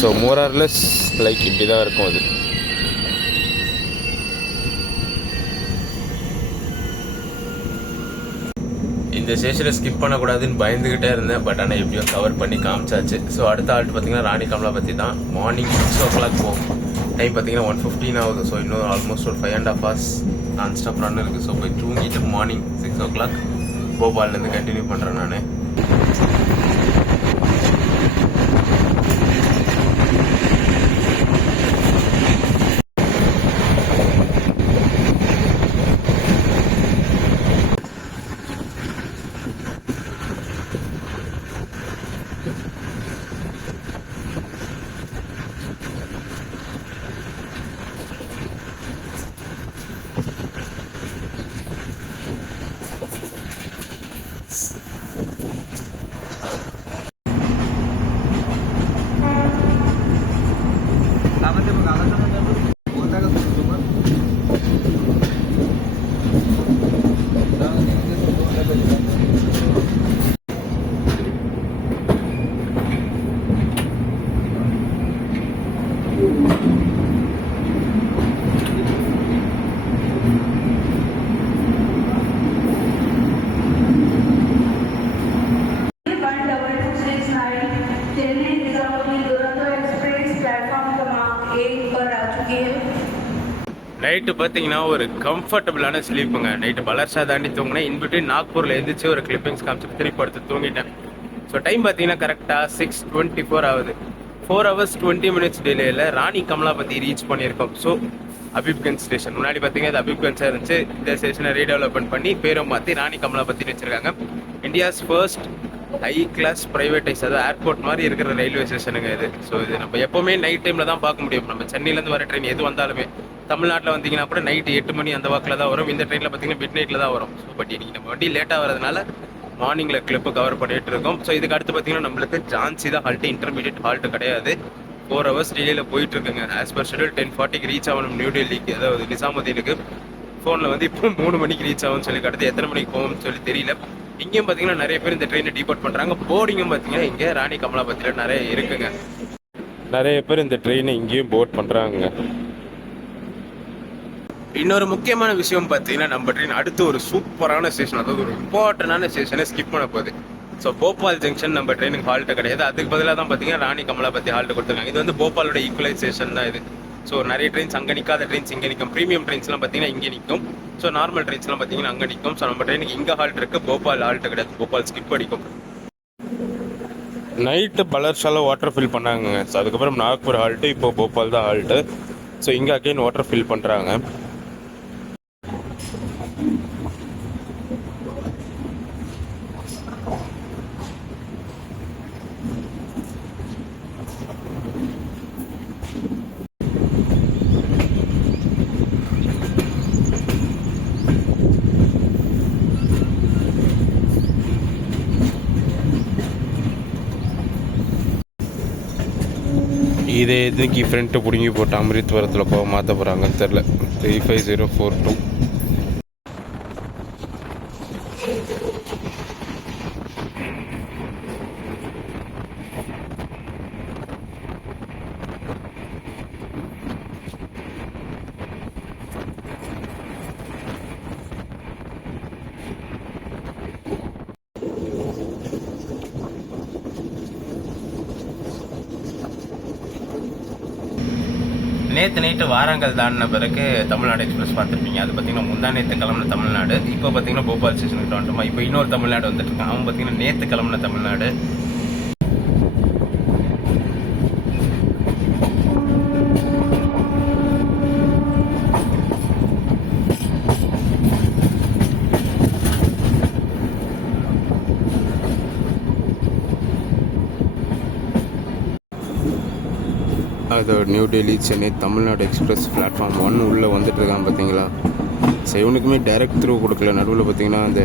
ஸோ மோரார்லெஸ் லைக் இப்படி தான் இருக்கும் அது. இந்த ஸ்டேஷனை ஸ்கிப் பண்ணக்கூடாதுன்னு பயந்துக்கிட்டே இருந்தேன். பட் ஆனால் எப்படியோ கவர் பண்ணி காமிச்சாச்சு. ஸோ அடுத்த ஆல்ட்டு பார்த்தீங்கன்னா ராணி கமலாபதி தான். மார்னிங் 6 o'clock போகும். டைம் பார்த்தீங்கன்னா 1:15 ஆகுது. ஸோ இன்னும் ஆல்மோஸ்ட் ஒரு 5.5 hours நான் ஸ்டாப் ரன் இருக்குது. ஸோ போய் தூங்கிட்டு மார்னிங் 6 o'clock போபால்லேருந்து கண்டினியூ பண்ணுறேன் நான். நைட்டு பார்த்தீங்கன்னா ஒரு கம்ஃபர்டபுளான ஸ்லீப்புங்க. நைட்டு பலர்ஷா தாண்டி தூங்கினேன். இன்பிட்வீன் நாக்பூரில் எழுந்திரிச்சு ஒரு கிளிப்பிங்ஸ் காமிச்சிட்டு திருப்பி படுத்து தூங்கிட்டேன். ஸோ டைம் பார்த்தீங்கன்னா கரெக்டாக 6:24 ஆகுது. 4 hours 20 minutes டிலேயில் ராணி கமலாபதி ரீச் பண்ணியிருக்கோம். ஸோ அபிப்கஞ்ச் ஸ்டேஷன் முன்னாடி பார்த்தீங்கன்னா அது அபிப்கஞ்சாக இருந்துச்சு. இந்த ஸ்டேஷனை ரீடெவலப்மெண்ட் பண்ணி பேரும் மாற்றி ராணி கமலாபதினு வச்சுருக்காங்க. India's first high class privatise, அதாவது ஏர்போர்ட் மாதிரி இருக்கிற ரயில்வே ஸ்டேஷனுங்க இது. ஸோ இது நம்ம எப்போவுமே நைட் டைமில் தான் பார்க்க முடியும். நம்ம சென்னையிலேருந்து வர ட்ரெயின் எது வந்தாலுமே தமிழ்நாட்டில் வந்தீங்கன்னா கூட நைட்டு 8 மணி அந்த வாக்கில் தான் வரும். இந்த ட்ரெயினில் பார்த்தீங்கன்னா மிட் நைட்டில் தான் வரும். ஸோ பட் இன்னைக்கு நம்ம வண்டி லேட்டாக வரதுனால மார்னிங்கில் கிளிப்பு கவர் பண்ணிட்டு இருக்கோம். ஸோ இதுக்கு அடுத்து பார்த்தீங்கன்னா நம்மளுக்கு ஜான்சி தான் ஹால்ட்டு, இன்டர்மீடியட் ஹால்ட்டு கிடையாது. 4 hours டிலேயில் போயிட்டு இருக்குங்க. ஆஸ் பர் ஷெடியூல் 10:40 ரீச் ஆகணும் நியூ டெல்லிக்கு, அதாவது நிசாமுதீனுக்கு. ஃபோனில் வந்து இப்போ 3 மணிக்கு ரீச் ஆகும்னு சொல்லி அடுத்து எத்தனை மணிக்கு போகும்னு சொல்லி தெரியல. இங்கேயும் பார்த்தீங்கன்னா நிறைய பேர் இந்த ட்ரெயினை டிபோர்ட் பண்ணுறாங்க. போர்டிங்கும் பார்த்தீங்கன்னா இங்கே ராணி கமலாபதியில் நிறைய இருக்குங்க. நிறைய பேர் இந்த ட்ரெயினை இங்கேயும் போர்ட் பண்ணுறாங்க. இன்னொரு முக்கியமான விஷயம் பார்த்தீங்கன்னா நம்ம ட்ரெயின் அடுத்து ஒரு சூப்பரான ஸ்டேஷன், அதாவது ஒரு இம்பார்ட்டண்டான ஸ்டேஷனை ஸ்கிப் பண்ண போகுது. ஸோ போபால் ஜங்ஷன் நம்ம ட்ரெயினுக்கு ஹால்ட்டு கிடையாது. அதுக்கு பதிலாக தான் பார்த்தீங்கன்னா ராணி கமலாபதி ஹால்ட்டு கொடுத்துருக்காங்க. இது வந்து போபாலோட ஈக்குவலைஸ் ஸ்டேஷன் தான் இது. ஸோ நிறைய ட்ரெயின்ஸ் அங்கே நிற்காத ட்ரெயின்ஸ் இங்கே நிற்கும். ப்ரீமியம் ட்ரெயின்ஸ்லாம் பார்த்தீங்கன்னா இங்கே நிற்கும். ஸோ நார்மல் ட்ரெயின்ஸ்லாம் பார்த்தீங்கன்னா அங்கே நிற்கும். ஸோ நம்ம ட்ரெயினுக்கு இங்கே ஹால்ட் இருக்குது, போபால் ஹால்ட்டு கிடையாது. போபால் ஸ்கிப் அடிக்கும். நைட்டு பலர்ஷால வாட்டர் ஃபில் பண்ணாங்க. ஸோ அதுக்கப்புறம் நாக்பூர் ஹால்ட்டு, இப்போ போபால் தான் ஹால்ட்டு. ஸோ இங்கே அகைன் வாட்டர் ஃபில் பண்ணுறாங்க. இதே எதுக்கு ஃப்ரெண்ட்டு பிடுங்கி போட்டு அமிர்தவரத்தில் போக மாற்ற போகிறாங்கன்னு தெரில. 35042. நேற்று நைட்டு வாரங்கள் தாண்டின பிறகு தமிழ்நாடு எக்ஸ்பிரஸ் பார்த்துருப்பீங்க. அது பார்த்தீங்கன்னா முந்தா நேற்று கிளம்புன தமிழ்நாடு. இப்போ பார்த்தீங்கன்னா போபால் ஸ்டேஷனுக்கு வந்துட்டோமா. இப்போ இன்னொரு தமிழ்நாடு வந்துட்டு இருக்கான். அவன் பார்த்தீங்கன்னா நேற்று கிளம்புன தமிழ்நாடு. அது new Delhi Chennai Tamil Nadu express platform 1 உள்ளே வந்துட்டுருக்கான் பார்த்தீங்களா. ஸோ இவனுக்குமே டைரக்ட் த்ரூ கொடுக்கல. நடுவில் பார்த்தீங்கன்னா அந்த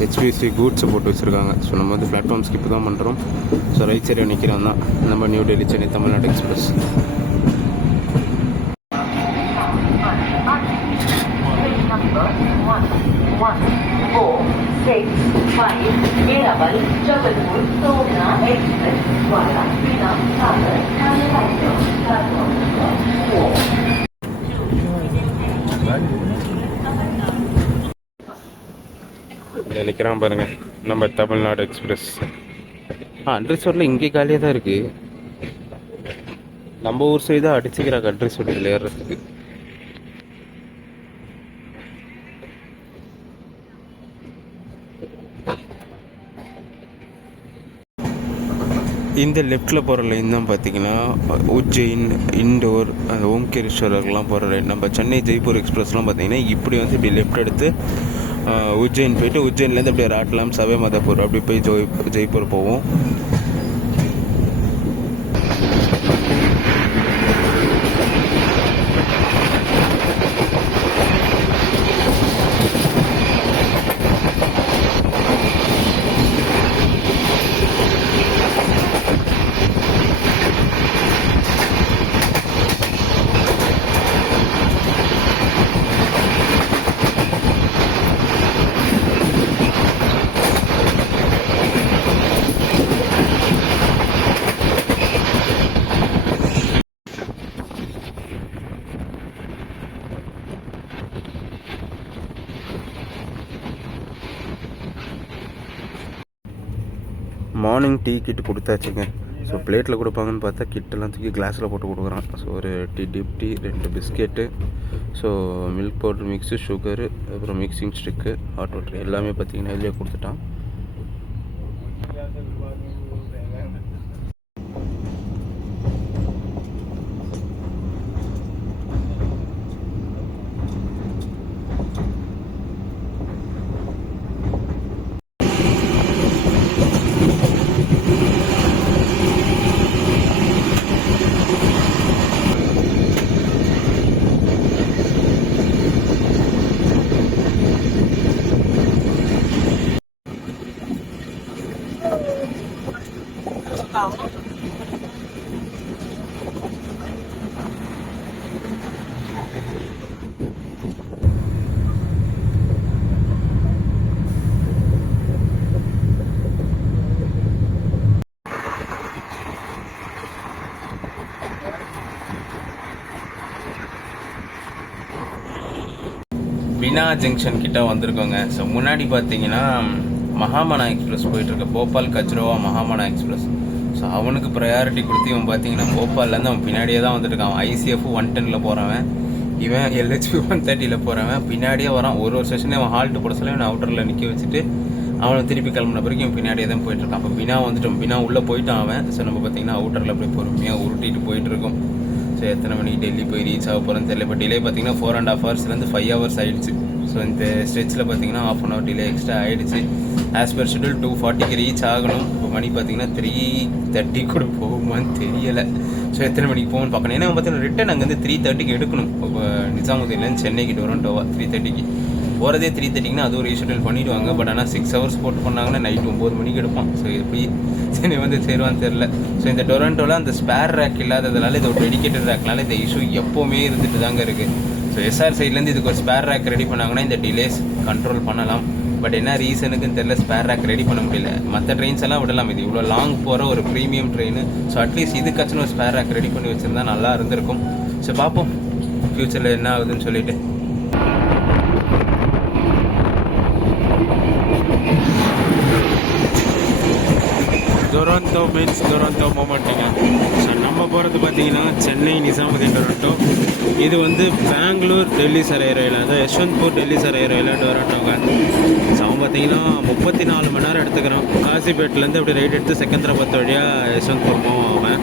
ஹெச்பிசி கூட்ஸை போட்டு வச்சுருக்காங்க. ஸோ நம்ம வந்து பிளாட்ஃபார்ம் ஸ்கிப் தான் பண்ணுறோம். ஸோ ரைட் சைடில் நிற்கிறான் தான் நம்ம நியூ டெல்லி சென்னை தமிழ்நாடு எக்ஸ்பிரஸ். நினைக்கிறான் பாருங்க நம்ம தமிழ்நாடு எக்ஸ்பிரஸ். அட்ரஸோரில் இங்கே காலியாக தான் இருக்குது. நம்ம ஊர் சைடு தான் அடிச்சுக்கிறாங்க அட்ரஸோரில் ஏறுறதுக்கு. இந்த லெஃப்டில் போகிற லைன் தான் பார்த்தீங்கன்னா உஜ்ஜைன், இண்டோர், அந்த ஓம்கேஸ்வரர்லாம் போகிற லைன். நம்ம சென்னை ஜெய்ப்பூர் எக்ஸ்பிரஸ்லாம் பார்த்தீங்கன்னா இப்படி வந்து இப்படி லெஃப்ட் எடுத்து உஜ்ஜைன் போயிட்டு உஜ்ஜைன்லேருந்து அப்படியே ராட்லாம், சவே மாதாப்பூர் அப்படி போய் ஜெய்ப்பூர் போவோம். மார்னிங் டீ கிட் கொடுத்தாச்சுங்க. ஸோ பிளேட்டில் கொடுப்பாங்கன்னு பார்த்தா கிட்டெல்லாம் தூக்கி கிளாஸில் போட்டு கொடுக்குறான். ஸோ ஒரு tea 2 biscuit, so milk powder mix, sugar, அப்புறம் மிக்சிங் ஸ்டிக்கு, ஹாட் வாட்டர் எல்லாமே பார்த்திங்கன்னா இதிலே கொடுத்துட்டான். பினா ஜங்ஷன் கிட்ட வந்திருக்கோங்க. ஸோ முன்னாடி பார்த்தீங்கன்னா மகாமனா எக்ஸ்பிரஸ் போயிட்டுருக்கு, போபால் கச்ரோவா மகாமனா எக்ஸ்பிரஸ். ஸோ அவனுக்கு ப்ரையாரிட்டி கொடுத்து இவன் பார்த்தீங்கன்னா போபால்லேருந்து அவன் பின்னாடியே தான் வந்துட்டுருக்கான். ஐசிஎஃப் 110 போகிறவன், இவன் LHP 130 போகிறவன் பின்னாடியே வரான். ஒரு செஷனே அவன் ஹால்ட்டு போட சொல்லி அவன் அவுட்டரில் நிற்க வச்சுட்டு அவனை திருப்பி கிளம்புன பிறகு இவன் பின்னாடியே தான் போயிட்டுருக்கான். அப்போ பினா வந்துட்டோம், பினா உள்ளே போயிட்டான் அவன். ஸோ நம்ம பார்த்தீங்கன்னா அவுட்டரில் அப்படியே பொறுமையாக உருட்டிட்டு போயிட்டுருக்கோம். ஸோ எத்தனை மணிக்கு டெல்லி போய் ரீச் ஆக போகிறேன்னு தெரியல. இப்போ டிலே பார்த்தீங்கன்னா 4.5 ஹவர்ஸ்லேருந்து 5 ஹவர்ஸ் ஆகிடுச்சு. ஸோ இந்த ஸ்ட்ரெச்சில் பார்த்தீங்கன்னா 1/2 hour டிலே எக்ஸ்ட்ரா ஆகிடுச்சு. ஆஸ் பர் ஷெட்யூல் 2:40 ரீச் ஆகணும். இப்போ மணி பார்த்தீங்கன்னா 3:30 கூட போகுமான்னு தெரியலை. ஸோ எத்தனை மணிக்கு போகணும்னு பார்க்கணும். ஏன்னா பார்த்தீங்கன்னா ரிட்டன் அங்கேருந்து 3:30 எடுக்கணும். இப்போ நிஜாமுதீன்லேருந்து சென்னைக்கு டொரண்டோவா 3:30 போகிறதே 3:30 அது ஒரு ரீஷெட்யூல் பண்ணிவிடுவாங்க. பட் ஆனால் 6 ஹவர்ஸ் போட்டு பண்ணாங்கன்னா நைட்டு 9 மணிக்கு எடுப்பான். ஸோ எப்படி சென்னை வந்து சேருவான்னு தெரில. ஸோ இந்த டொரண்டோவில் அந்த ஸ்பேர் ரேக் இல்லாததுனால இது ஒரு டெடிக்கேட்டட் ரேக்னால இந்த இஷ்யூ எப்போவுமே இருந்துட்டு தாங்க இருக்குது. ஸோ எஸ்ஆர் சைட்லேருந்து இதுக்கு ஒரு ஸ்பேர் ரேக் ரெடி பண்ணாங்கன்னா இந்த டிலேஸ் கண்ட்ரோல் பண்ணலாம். பட் என்ன ரீசனுக்குன்னு தெரியல ஸ்பேர் ரேக் ரெடி பண்ண முடியல. மற்ற ட்ரெயின்ஸ் எல்லாம் விடலாம், இது இவ்வளோ லாங் போகிற ஒரு ப்ரீமியம் ட்ரெயின். ஸோ அட்லீஸ்ட் இதுக்காச்சும் ஒரு ஸ்பேர் ரேக் ரெடி பண்ணி வச்சுருந்தா நல்லா இருந்திருக்கும். ஸோ பார்ப்போம் ஃப்யூச்சரில் என்ன ஆகுதுன்னு சொல்லிட்டு. டொரண்டோ மீன்ஸ் டொரண்டோ மொமெண்ட்டுங்க. ஸோ நம்ம போகிறது பார்த்தீங்கன்னா சென்னை நிசாமுதீன் டொரண்டோ. இது வந்து பெங்களூர் டெல்லி சரை ரயில், அதாவது யஷ்வந்த்பூர் டெல்லி சரை ரயில் டொரண்டோங்க. ஸோ அவன் பார்த்தீங்கன்னா 34 மணி நேரம் எடுத்துக்கிறான். காசிபேட்லேருந்து அப்படி ரைட் எடுத்து செகந்திராபாத் வழியாக யஷ்வந்த்பூர் போவான் அவன்.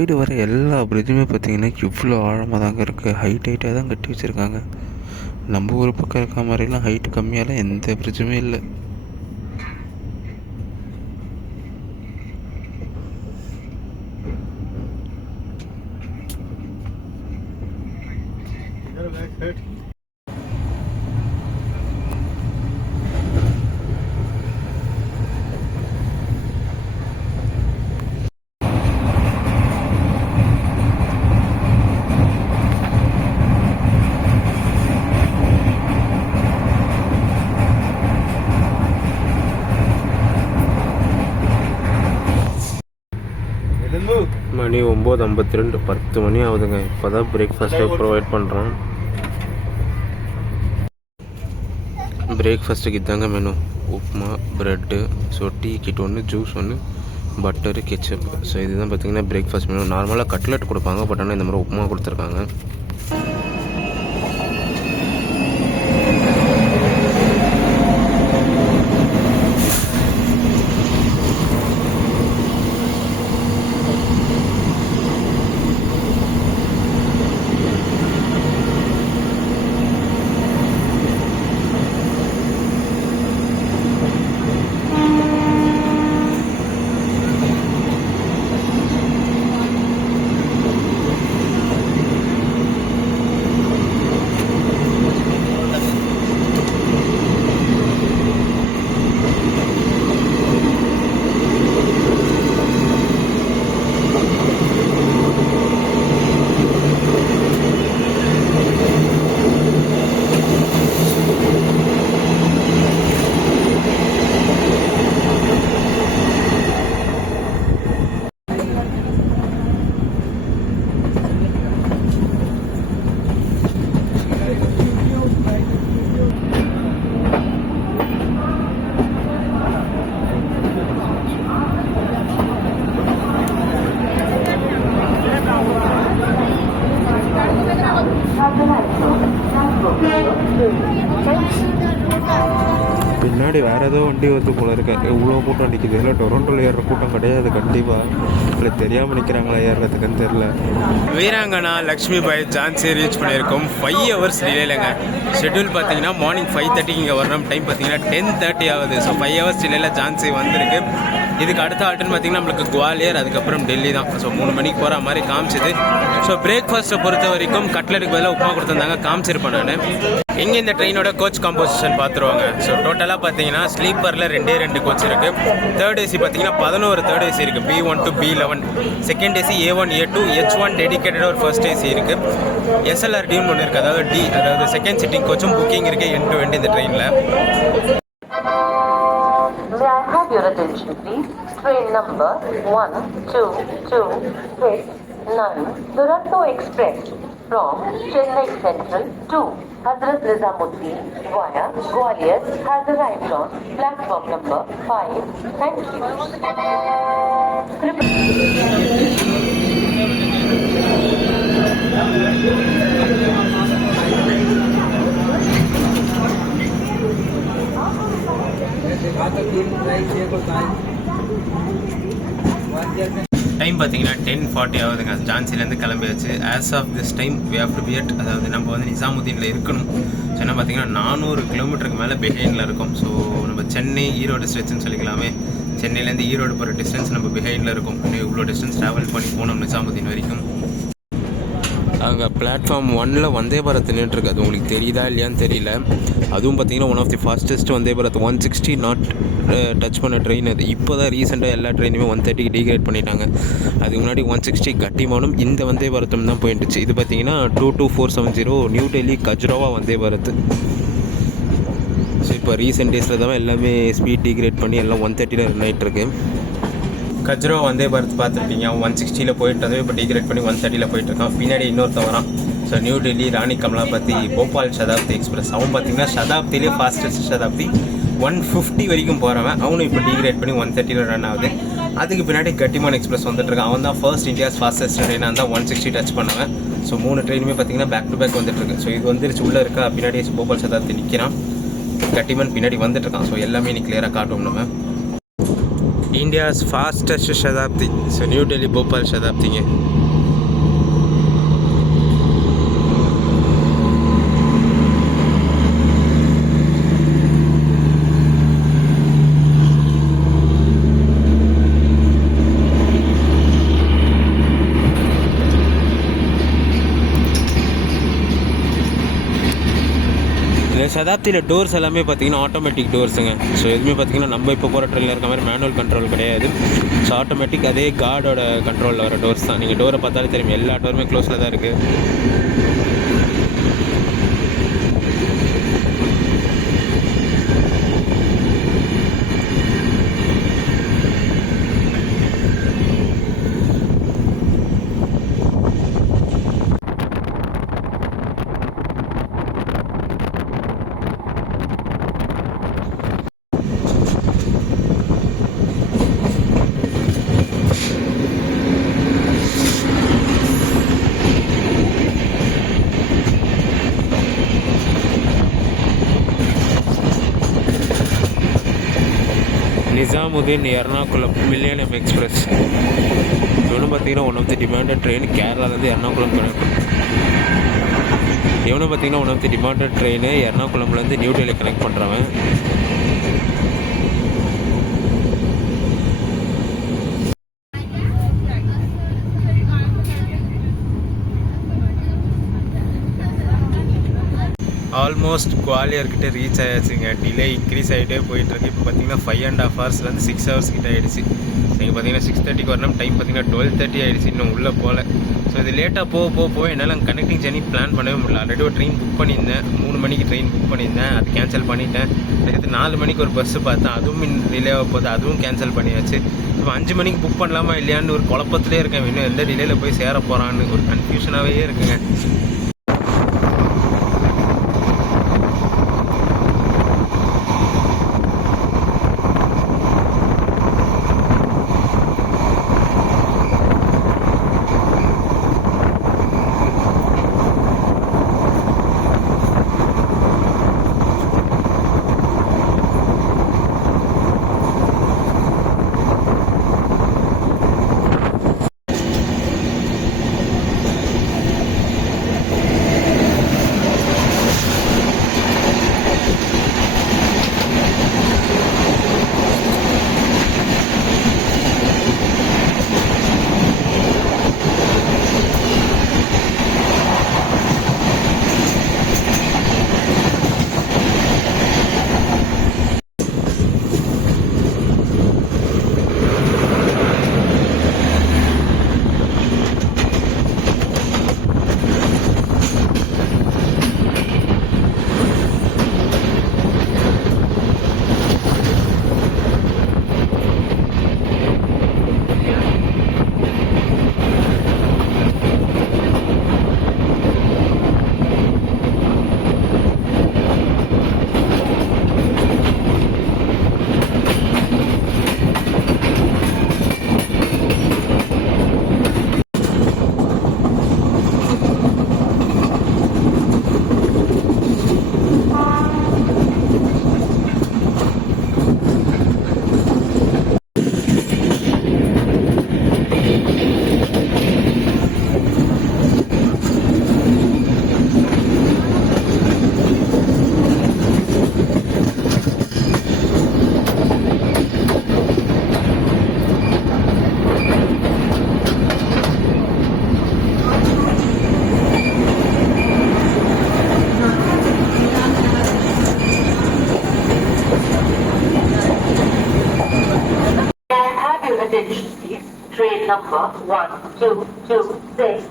சைடு வர எல்லா பிரிட்ஜுமே பார்த்தீங்கன்னா இவ்வளோ ஆழமாக தாங்க இருக்குது. ஹைட்டாக தான் கட்டி வச்சுருக்காங்க. நம்ம ஊர் பக்கம் இருக்க மாதிரிலாம் ஹைட்டு கம்மியாலாம் எந்த பிரிட்ஜுமே இல்லை. மணி 9:52, 10 மணி ஆகுதுங்க. இப்போ தான் பிரேக்ஃபாஸ்ட்டே ப்ரொவைட் பண்ணுறான். பிரேக்ஃபாஸ்ட்டுக்கு இதாங்க menu: upma, bread, so tea kit ஒன்று, ஜூஸ் ஒன்று, பட்டரு, கெச்சப். ஸோ இதுதான் பார்த்தீங்கன்னா பிரேக்ஃபாஸ்ட் மெனு. நார்மலாக கட்லெட் கொடுப்பாங்க, பட் ஆனால் இந்த மாதிரி உப்புமா கொடுத்துருக்காங்க. பின்னாடி வேறு ஏதோ வண்டி வருது போல இருக்கு. இவ்வளோ கூட்டம் நிற்கிது. இல்லை டொரண்டோவில் ஏறுற கூட்டம் கிடையாது கண்டிப்பாக. இல்லை தெரியாமல் நிற்கிறாங்களா ஏறுறதுக்குன்னு தெரில. வீராங்கனா லக்ஷ்மி பாய் ஜான்சி ரீச் பண்ணியிருக்கோம். 5 hours டிலேலங்க. ஷெட்யூல் பார்த்தீங்கன்னா மார்னிங் 5:30 இங்கே வரணும். டைம் பார்த்தீங்கன்னா 10:30 ஆகுது. ஸோ 5 hours டிலேல ஜான்சி வந்திருக்கு. இதுக்கு அடுத்த ஆல்ட்டுன்னு பார்த்தீங்கன்னா நம்மளுக்கு குவாலியர், அதுக்கப்புறம் டெல்லி தான். ஸோ 3 மணிக்கு போகிற மாதிரி காமிச்சிது. ஸோ பிரேக்ஃபாஸ்ட்டை பொறுத்த வரைக்கும் கட்லெட்டுக்கு பதிலாக உப்புமா கொடுத்துருந்தாங்க, காமிச்சிருப்பேன் நான். இங்கே இந்த ட்ரெயினோட கோச் காம்போசிஷன் பார்த்துருவாங்க. ஸோ டோட்டலாக பார்த்தீங்கன்னா ஸ்லீப்பரில் 2 கோச் இருக்குது. தேர்ட் ஏசி பார்த்தீங்கன்னா 11 தேர்ட் ஏசி இருக்குது. B1 to B11. Second AC A1 A2 H1 dedicated ஒரு ஃபர்ஸ்ட் ஏசி இருக்குது. SLRDன்னு ஒன்று இருக்குது, அதாவது D, அதாவது செகண்ட் சிட்டிங் கோச்சும் புக்கிங் இருக்குது end to end இந்த ட்ரெயினில். May I have your attention, please? Train number 1226 Duronto Express from Chennai Central to Hazrat Nizamuddin via Gwalior has arrived on platform number 5. Thank you. Time பார்த்தீங்கன்னா 10:40 ஆகுதுங்க. ஜான்சிலேருந்து கிளம்பியாச்சு. As of this time we have to be at, அதாவது நம்ம வந்து நிசாமுதீனில் இருக்கணும். So என்ன பார்த்தீங்கன்னா 400 கிலோமீட்டருக்கு மேலே பிஹைண்டில் இருக்கும். ஸோ நம்ம சென்னை ஈரோடு ஸ்ட்ரெச்சுன்னு சொல்லிக்கலாமே. சென்னையிலேருந்து ஈரோடு போகிற டிஸ்டன்ஸ் நம்ம பிஹைண்டில் இருக்கும். இன்னும் இவ்வளோ டிஸ்டன்ஸ் ட்ராவல் பண்ணி போனோம் நிசாமுதீன் வரைக்கும். அங்கே பிளாட்ஃபார்ம் 1ல் வந்தே பாரத் நின்றுருக்கு. அது உங்களுக்கு தெரியுதா இல்லையான்னு தெரியல. அதுவும் பார்த்தீங்கன்னா one of the fastest Vande Bharat. 160 not touch பண்ண ட்ரெயின் அது. இப்போ தான் ரீசெண்டாக எல்லா ட்ரெயினுமே 130க்கு டீக்ரேட் பண்ணிட்டாங்க. அதுக்கு முன்னாடி 160 கட்டிமானும் இந்த வந்தே பாரத்தும் தான் போயிட்டுச்சு. இது பார்த்தீங்கன்னா 22470 நியூ டெல்லி கஜ்ராவா வந்தே பாரத். ஸோ இப்போ ரீசெண்ட் டேஸில் தான் எல்லாமே ஸ்பீட் டீக்ரேட் பண்ணி எல்லாம் 130ல் ரன் ஆகிட்டுருக்கு. கஜ்ரோ வந்தே பாரத் பார்த்துருப்பீங்க. 160ல் போயிட்டு இப்போ டீக்ரேட் பண்ணி 130ல் போயிட்டுருக்கான். பின்னாடி இன்னொருத்த வரான். ஸோ நியூ டெல்லி ராணி கமலாபதி போபால் சதாப்தி எக்ஸ்பிரஸ். அவன் பார்த்தீங்கன்னா சதாப்திலே ஃபாஸ்டஸ்ட் சதாப்தி 150 வரைக்கும் போகிறவன். அவனும் இப்போ டீக்ரேட் பண்ணி 130ல் ரன் ஆகுது. அதுக்கு பின்னாடி கட்டிமான் எக்ஸ்பிரஸ் வந்துட்டுருக்கான். அவன் தான் ஃபர்ஸ்ட் இந்தியாஸ் ஃபாஸ்டஸ்ட் ட்ரெயினாக இருந்தால் 160 டச் பண்ணுவேன். ஸோ 3 ட்ரெயினுமே பார்த்தீங்கன்னா பேக் டு பேக் வந்துட்டுருக்கு. ஸோ இது வந்துருச்சு உள்ளே இருக்கா. பின்னாடி போபால் சதாப்தி நிற்கிறான். கட்டிமான் பின்னாடி வந்துட்டுருக்கான். ஸோ எல்லாமே நீ கிளியராக காட்டுவோம் நம்ம. India's fastest Shatabdi. So New Delhi Bhopal சதாப்திங்க. சதாப்தியில் டோர்ஸ் எல்லாமே பார்த்தீங்கன்னா ஆட்டோமேட்டிக் டோர்ஸுங்க. ஸோ எதுவுமே பார்த்தீங்கன்னா நம்ம இப்போ போகிற ட்ரெயினில் இருக்க மாதிரி மேனுவல் கண்ட்ரோல் கிடையாது. ஸோ ஆட்டோமேட்டிக் அதே கார்டோட கண்ட்ரோலில் வர டோர்ஸ் தான். நீங்கள் டோரை பார்த்தாலே தெரியும், எல்லா டோருமே க்ளோஸில் தான் இருக்குது. Nizamuddin Ernakulam Millennium Express. இவனும் பார்த்தீங்கன்னா one of the demanded train. கேரளாலேருந்து எர்ணாகுளம் கனெக்ட். இவனும் பார்த்தீங்கன்னா one of the demanded train. எர்ணாகுளம்லேருந்து நியூ டெல்லி கனெக்ட் பண்ணுறவன். ஆல்மோஸ்ட் குவாலியர்கிட்ட ரீச் ஆயாச்சுங்க. டிலே இன்க்ரீஸ் ஆகிட்டே போயிட்டுருக்கு. இப்போ பார்த்தீங்கன்னா 5.5 ஹவர்ஸ்லேருந்து 6 ஹவர்ஸ் கிட்ட ஆகிடுச்சு. நீங்கள் பார்த்தீங்கன்னா 6:30க்கு வரணும். டைம் பார்த்தீங்கன்னா 12:30 ஆகிடுச்சு. இன்னும் உள்ளே போகல. ஸோ இது லேட்டாக போக என்னால் கனெக்டிங் ஜர்னி பிளான் பண்ணவே முடியல. ஆல்ரெடி ஒரு ட்ரெயின் புக் பண்ணியிருந்தேன். 3 மணிக்கு ட்ரெயின் புக் பண்ணியிருந்தேன். அது கேன்சல் பண்ணிட்டேன். அடுத்து 4 மணிக்கு ஒரு பஸ்ஸு பார்த்தேன். அதுவும் டிலேவாக போகுது. அதுவும் கேன்சல் பண்ணியாச்சு. இப்போ 5 மணிக்கு புக் பண்ணலாமா இல்லையான்னு ஒரு குழப்பத்திலே இருக்கேன். இன்னும் எந்த டிலேயில் போய் சேர போகிறான்னு ஒரு கன்ஃபியூஷனாகவே இருக்குங்க. attention please. Train number 1226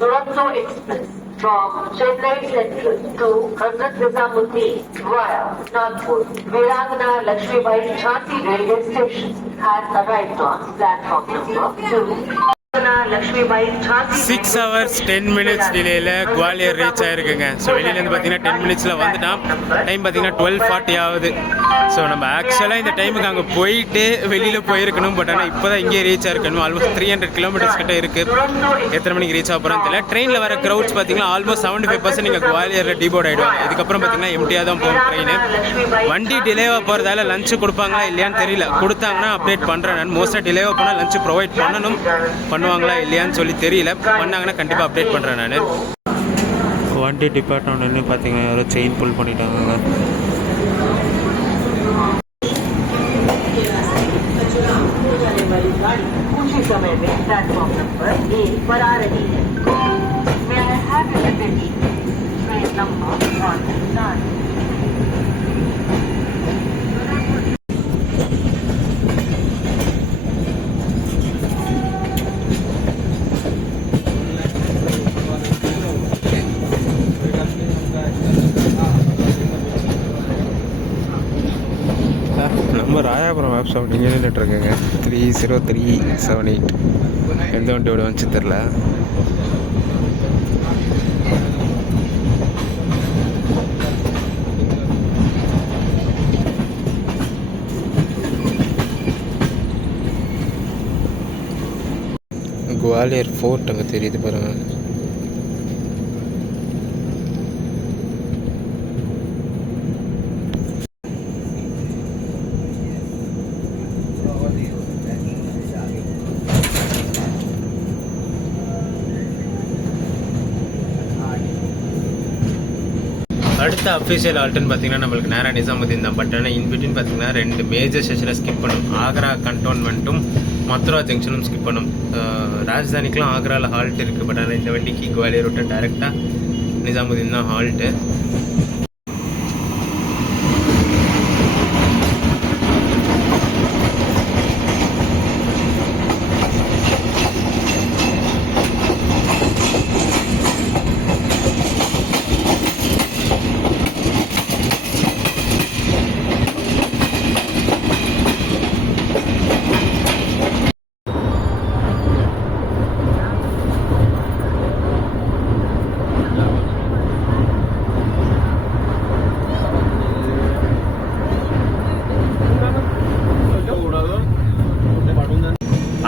Duronto Express from Chennai Central to Hazrat Nizamuddin via Nagpur, Viragana Lakshmibai Jhansi Railway Station has arrived on platform number 2. 6 hours 10 minutes டிலேயில் குவாலியர் ரீச் ஆகிருக்குங்க. ஸோ வெளியிலேருந்து பார்த்தீங்கன்னா 10 மினிட்ஸில் வந்துட்டான். டைம் பார்த்தீங்கன்னா 12:40 ஆகுது. ஸோ நம்ம ஆக்சுவலாக இந்த டைமுக்கு அங்கே போயிட்டு வெளியில் போயிருக்கணும். பட் ஆனால் இப்போ தான் இங்கே ரீச் ஆகிருக்கணும். ஆல்மோஸ்ட் 300 கிலோமீட்டர்ஸ் கிட்ட இருக்குது. எத்தனை மணிக்கு ரீச் ஆக போகிறோன்னு தெரியல. ட்ரெயினில் வர க்ரௌட்ஸ் பார்த்தீங்கன்னா ஆல்மோஸ்ட் 75% நீங்கள் குவாலியரில் டிபோர்ட் ஆகிடுவாங்க. இதுக்கப்புறம் பார்த்தீங்கன்னா எம்டியாக தான் போகும் ட்ரெயின். வண்டி டிலேவாக போகிறதால லஞ்சு கொடுப்பாங்களா இல்லையான்னு தெரியல. கொடுத்தாங்கன்னா அப்டேட் பண்ணுறேன் நான். மோஸ்ட்டாக டிலேவாக போனால் லஞ்சு ப்ரொவைட் பண்ணுவாங்களா இல்லையான்னு சொல்லி தெரியல. பண்ணாங்கன்னா கண்டிப்பாக அப்டேட் பண்ணுறேன் நான். வண்டி டிபார்ட்மெண்ட்னு பார்த்தீங்கன்னா யாரோ செயின் புல் பண்ணிட்டாங்க. उसी समय में प्लेटफॉर्म नंबर 1 पर आ रही है. May I have your attention? Train number 19. நம்ம ராயாபுரம் மேப்ஸ் அப்படிங்க நின்றுட்டுருக்கேங்க. 30378 எந்த வண்டியோட வந்துச்சு தெரில. குவாலியர் ஃபோர்ட் அங்கே தெரியுது பாருங்கள். அடுத்த அஃபிஷியல் ஆல்ட்டுன்னு பார்த்தீங்கன்னா நம்மளுக்கு நேராக நிசாமுதீன் தான். பட் ஆனால் இன்பிட்வீன் பார்த்தீங்கன்னா 2 மேஜர் ஸ்டேஷனை ஸ்கிப் பண்ணும். ஆக்ரா கண்டோன்மெண்ட்டும் மதுரா ஜங்ஷனும் ஸ்கிப் பண்ணும். ராஜதானிக்கெலாம் ஆக்ராவில் ஹால்ட் இருக்குது. பட் ஆனால் இந்த வண்டிக்கு குவாலியர் விட்டு டேரெக்டாக நிசாமுதீன் தான் ஹால்ட்டு.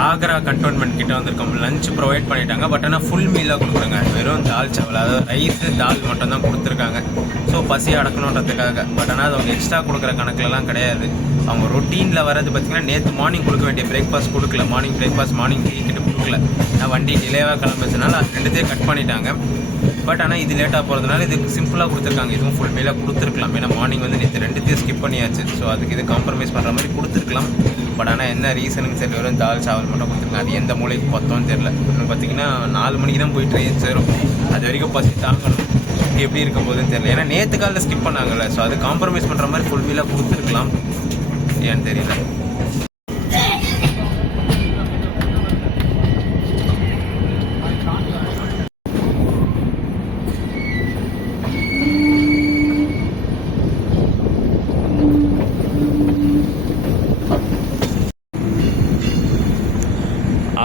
ஆக்ரா கண்டோன்மெண்ட் கிட்ட வந்திருக்கோம். லஞ்ச் ப்ரொவைட் பண்ணிட்டாங்க. பட் ஆனால் ஃபுல் மீலாக கொடுக்குறாங்க. வெறும் தால் சாவல், அதாவது ரைஸு தால் மட்டும் தான் கொடுத்துருக்காங்க. ஸோ பசி அடக்கணுன்றதுக்காக. பட் ஆனால் அது அவங்க எக்ஸ்ட்ரா கொடுக்குற கணக்கிலலாம் கிடையாது. அவங்க ரொட்டீனில் வர்றது பார்த்திங்கன்னா நேற்று மார்னிங் கொடுக்க வேண்டிய பிரேக்ஃபாஸ்ட் கொடுக்கல. மார்னிங் பிரேக்ஃபாஸ்ட் மார்னிங் டீ கிட்ட கொடுக்கல. நான் வண்டி டிலேவாக கிளம்பிச்சனால அது 2த்தையும் கட் பண்ணிட்டாங்க. பட் ஆனால் இது லேட்டாக போகிறதுனால இதுக்கு சிம்பிளாக கொடுத்துருக்காங்க. இதுவும் ஃபுல் மீலாக கொடுத்துருக்கலாம். ஏன்னா மார்னிங் வந்து நேற்று 2த்தையும் ஸ்கிப் பண்ணியாச்சு. ஸோ அதுக்கு இது காம்ப்ரமைஸ் பண்ணுற மாதிரி கொடுத்துருக்கலாம். பட் ஆனால் என்ன ரீசனுக்கு சரி வெறும் தால் சாவல் மட்டும் கொடுத்துருக்காங்க. அது எந்த மூலைக்கு பார்த்தோன்னு தெரில. இன்னும் பார்த்தீங்கன்னா 4 மணிக்கு தான் போய் ட்ரெயின் சேரும். அது வரைக்கும் பசி தாங்கணும். எப்படி இருக்க போகுதுன்னு தெரியல. ஏன்னா நேற்று காலையில் ஸ்கிப் பண்ணாங்கல்ல. ஸோ அது காம்ப்ரமைஸ் பண்ணுற மாதிரி ஃபுல் மீலாக கொடுத்துருக்கலாம். ஏன்னு தெரியல.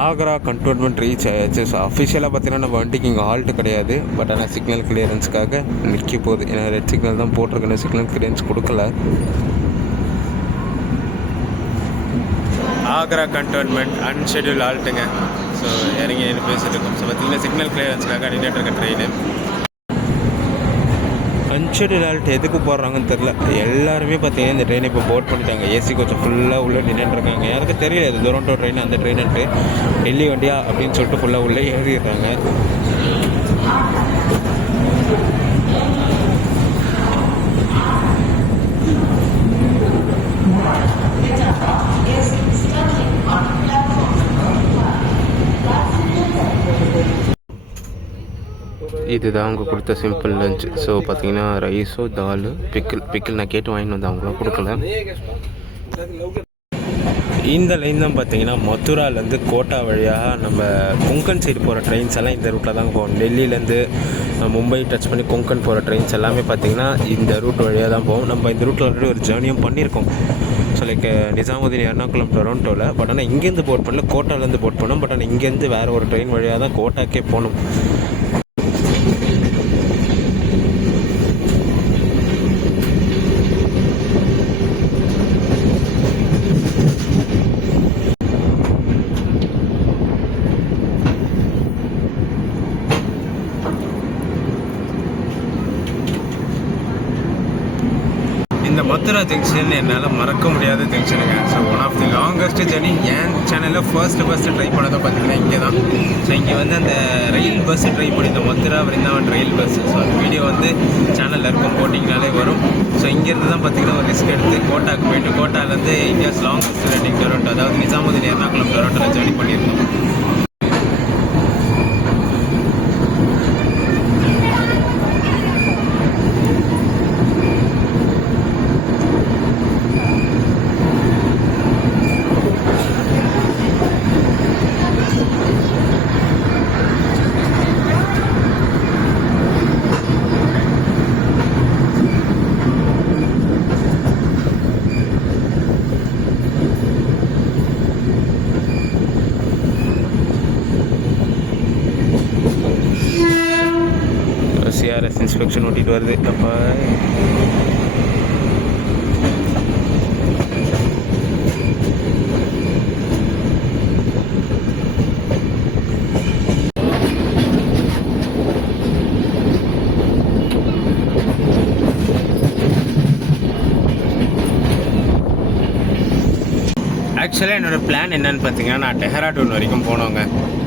ஆக்ரா கண்டோன்மெண்ட் ரீச் ஆயாச்சு. ஸோ அஃபிஷியலாக பார்த்தீங்கன்னா நம்ம வண்டிக்கு இங்கே ஹால்ட்டு கிடையாது. பட் ஆனால் சிக்னல் கிளியரன்ஸுக்காக நிற்க போகுது. ஏன்னா ரெட் சிக்னல் தான் போட்டிருக்கேன். சிக்னல் கிளியரன்ஸ் கொடுக்கல. ஆக்ரா கண்டோன்மெண்ட் அன்ஷெட்யூல் ஹால்ட்டுங்க. ஸோ இறங்கி என்ன பேசிட்டு இருக்கோம். ஸோ பார்த்தீங்கன்னா சிக்னல் கிளியரன்ஸுக்காக நின்றுட்டு இருக்க ட்ரெயின். அன்ஷெட்யூல் ஹால்ட் எதுக்கு போடுறாங்கன்னு தெரில. எல்லாருமே பார்த்தீங்கன்னா இந்த ட்ரெயினை இப்போ போட் பண்ணிட்டாங்க. ஏசி கொஞ்சம் ஃபுல்லாக உள்ளே நின்றுருக்காங்க. யாருக்கும் தெரியல இது துரண்டோ ட்ரெயின் அந்த ட்ரெயின்ட்டு டெல்லி வண்டியா அப்படின்னு சொல்லிட்டு ஃபுல்லாக உள்ளே ஏறிடுறாங்க. இதுதான் அவங்க கொடுத்த சிம்பிள் லஞ்ச். ஸோ பார்த்தீங்கன்னா ரைஸோ தால் பிக்கிள் நான் கேட்டு வாங்கிட்டு வந்தேன். அவங்களாம் கொடுக்கல. இந்த லைன் தான் பார்த்தீங்கன்னா மதுராலேருந்து கோட்டா வழியாக நம்ம கொங்கன் சைடு போகிற ட்ரெயின்ஸ் எல்லாம் இந்த ரூட்டில் தான் போகும். டெல்லியிலேருந்து மும்பை டச் பண்ணி கொங்கன் போகிற ட்ரெயின்ஸ் எல்லாமே பார்த்திங்கன்னா இந்த ரூட் வழியாக தான் போகும். நம்ம இந்த ரூட்டில் ஆல்ரெடி ஒரு ஜேர்னியும் பண்ணியிருக்கோம். ஸோ லைக் நிசாமுதீன் எர்ணாகுளம் டொரண்டோவில். பட் ஆனால் இங்கேருந்து போட் பண்ணல, கோட்டாலேருந்து போட் பண்ணோம். பட் ஆனால் இங்கேருந்து வேறு ஒரு ட்ரெயின் வழியாக தான் கோட்டாக்கே போகணும். இந்த மதுரா ஜங்ஷன் என்னால் மறக்க முடியாத ஜங்ஷனுங்க. So one of the longest journey என் சேனலில் ஃபர்ஸ்ட்டு ட்ரை பண்ணதை பார்த்தீங்கன்னா இங்கே தான். ஸோ இங்கே வந்து அந்த ரயில் பஸ்ஸு ட்ரை பண்ணி இந்த மதுரா விருந்தாவன் ரயில் பஸ். ஸோ அந்த வீடியோ வந்து சேனலில் இருக்கும், போட்டிங்கனாலே வரும். ஸோ இங்கேருந்து தான் பார்த்தீங்கன்னா ஒரு ரிஸ்க் எடுத்து கோட்டாக்கு போயிட்டு கோட்டாலேருந்து இந்தியாஸ் லாங்கஸ்ட் ரன்னிங் டொரண்டோ, அதாவது நிசாமுதீன் எர்ணாகுளம் டொரண்டோவில் ஜர்னி பண்ணியிருந்தோம். சிஆர்எஸ் இன்ஸ்பெக்ஷன் ஓட்டிகிட்டு வருது. அப்போ ஆக்சுவலாக என்னோடய பிளான் என்னென்னு பார்த்தீங்கன்னா, நான் டெஹ்ராடூன் வரைக்கும் போனோங்க.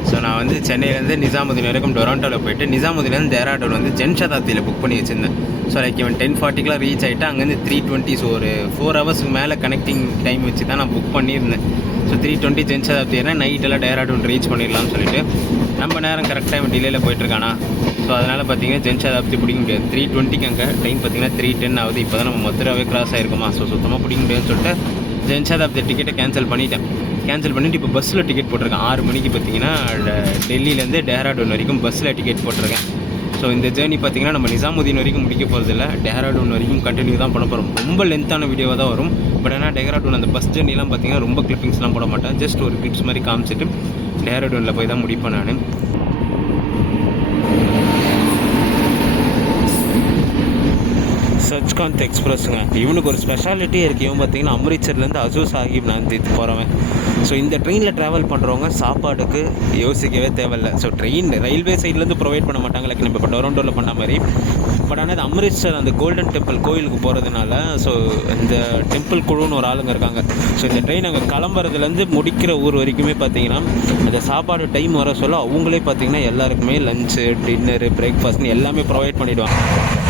ஸோ நான் வந்து சென்னையிலேருந்து நிசாமுதீன் வரைக்கும் டொரண்டோவில் போயிட்டு நிசாமுதீன்லேருந்து டெஹ்ராடூன் வந்து ஜன்சதாப்தியில் புக் பண்ணி வச்சுருந்தேன். ஸோ லைக் இவன் 10:40 ரீச் ஆகிட்டு அங்கேருந்து 3:20, ஸோ ஒரு 4 ஹவர்ஸ்க்கு மேலே கனெக்டிங் டைம் வச்சு தான் நான் புக் பண்ணியிருந்தேன். ஸோ 3:20 ஜன்சதாப்தி ஏன்னா நைட்டெல்லாம் டெஹ்ராடூன் ரீச் பண்ணிடலாம்னு சொல்லிட்டு நம்ம நேரம் கரெக்டாக இவன் டிலேயில் போயிட்டுருக்கானா. ஸோ அதனால் பார்த்தீங்கன்னா ஜன்சதாப்தி பிடிக்க முடியாது. 3:20 அங்கே டைம் பார்த்தீங்கன்னா 3:10 ஆகுது. இப்போ தான் நம்ம மதுராவே கிராஸ் ஆகிருக்குமா. ஸோ சுத்தமாக பிடிக்க முடியாதுன்னு சொல்லிட்டு ஜன்சதாப்தி டிக்கெட்டை கேன்சல் பண்ணிவிட்டு இப்போ பஸ்ஸில் டிக்கெட் போட்டிருக்கேன். 6 மணிக்கு பார்த்தீங்கன்னா டெல்லியிலேருந்து டெஹ்ராடூன் வரைக்கும் பஸ்ஸில் டிக்கெட் போட்டிருக்கேன். ஸோ இந்த ஜேர்னி பார்த்தீங்கன்னா நம்ம நிசாமுதீன் வரைக்கும் முடிக்க போகிறதில்ல, டெஹ்ராடூன் வரைக்கும் கண்டினியூ தான் பண்ண போகிறோம். ரொம்ப லென்த்தான வீடியோவாக தான் வரும். பட் ஆனால் டெஹ்ராடூன் அந்த பஸ் ஜேர்னிலாம் பார்த்தீங்கன்னா ரொம்ப கிளிப்பிங்ஸ்லாம் போட மாட்டேன். ஜஸ்ட் ஒரு கிளிப்ஸ் மாதிரி காமிச்சிட்டு டெஹ்ராடூனில் போய் தான் முடிப்பேன் நான். சச்காந்த் எக்ஸ்பிரஸுங்க. இவனுக்கு ஒரு ஸ்பெஷாலிட்டி இருக்குது. இவன் பார்த்தீங்கன்னா அம்ரித்சர்லேருந்து ஹசூர் சாஹிப் நந்தித் போகிறவன். ஸோ இந்த ட்ரெயினில் ட்ராவல் பண்ணுறவங்க சாப்பாடுக்கு யோசிக்கவே தேவையில்லை. ஸோ ட்ரெயின் ரயில்வே சைட்லேருந்து ப்ரொவைட் பண்ண மாட்டாங்க, லைக் நம்ம இப்போ டொரண்டோவில் பண்ண மாதிரி. பட் ஆனால் அது அம்ரித்சர் அந்த கோல்டன் டெம்பிள் கோயிலுக்கு போகிறதுனால ஸோ இந்த டெம்பிள் குழுன்னு ஒரு ஆளுங்க இருக்காங்க. ஸோ இந்த ட்ரெயின் அங்கே கிளம்புறதுலேருந்து முடிக்கிற ஊர் வரைக்குமே பார்த்தீங்கன்னா அந்த சாப்பாடு டைம் வர சொல்ல அவங்களே பார்த்தீங்கன்னா எல்லாருக்குமே லஞ்சு, டின்னரு, பிரேக்ஃபாஸ்ட்னு எல்லாமே ப்ரொவைட் பண்ணிவிடுவாங்க.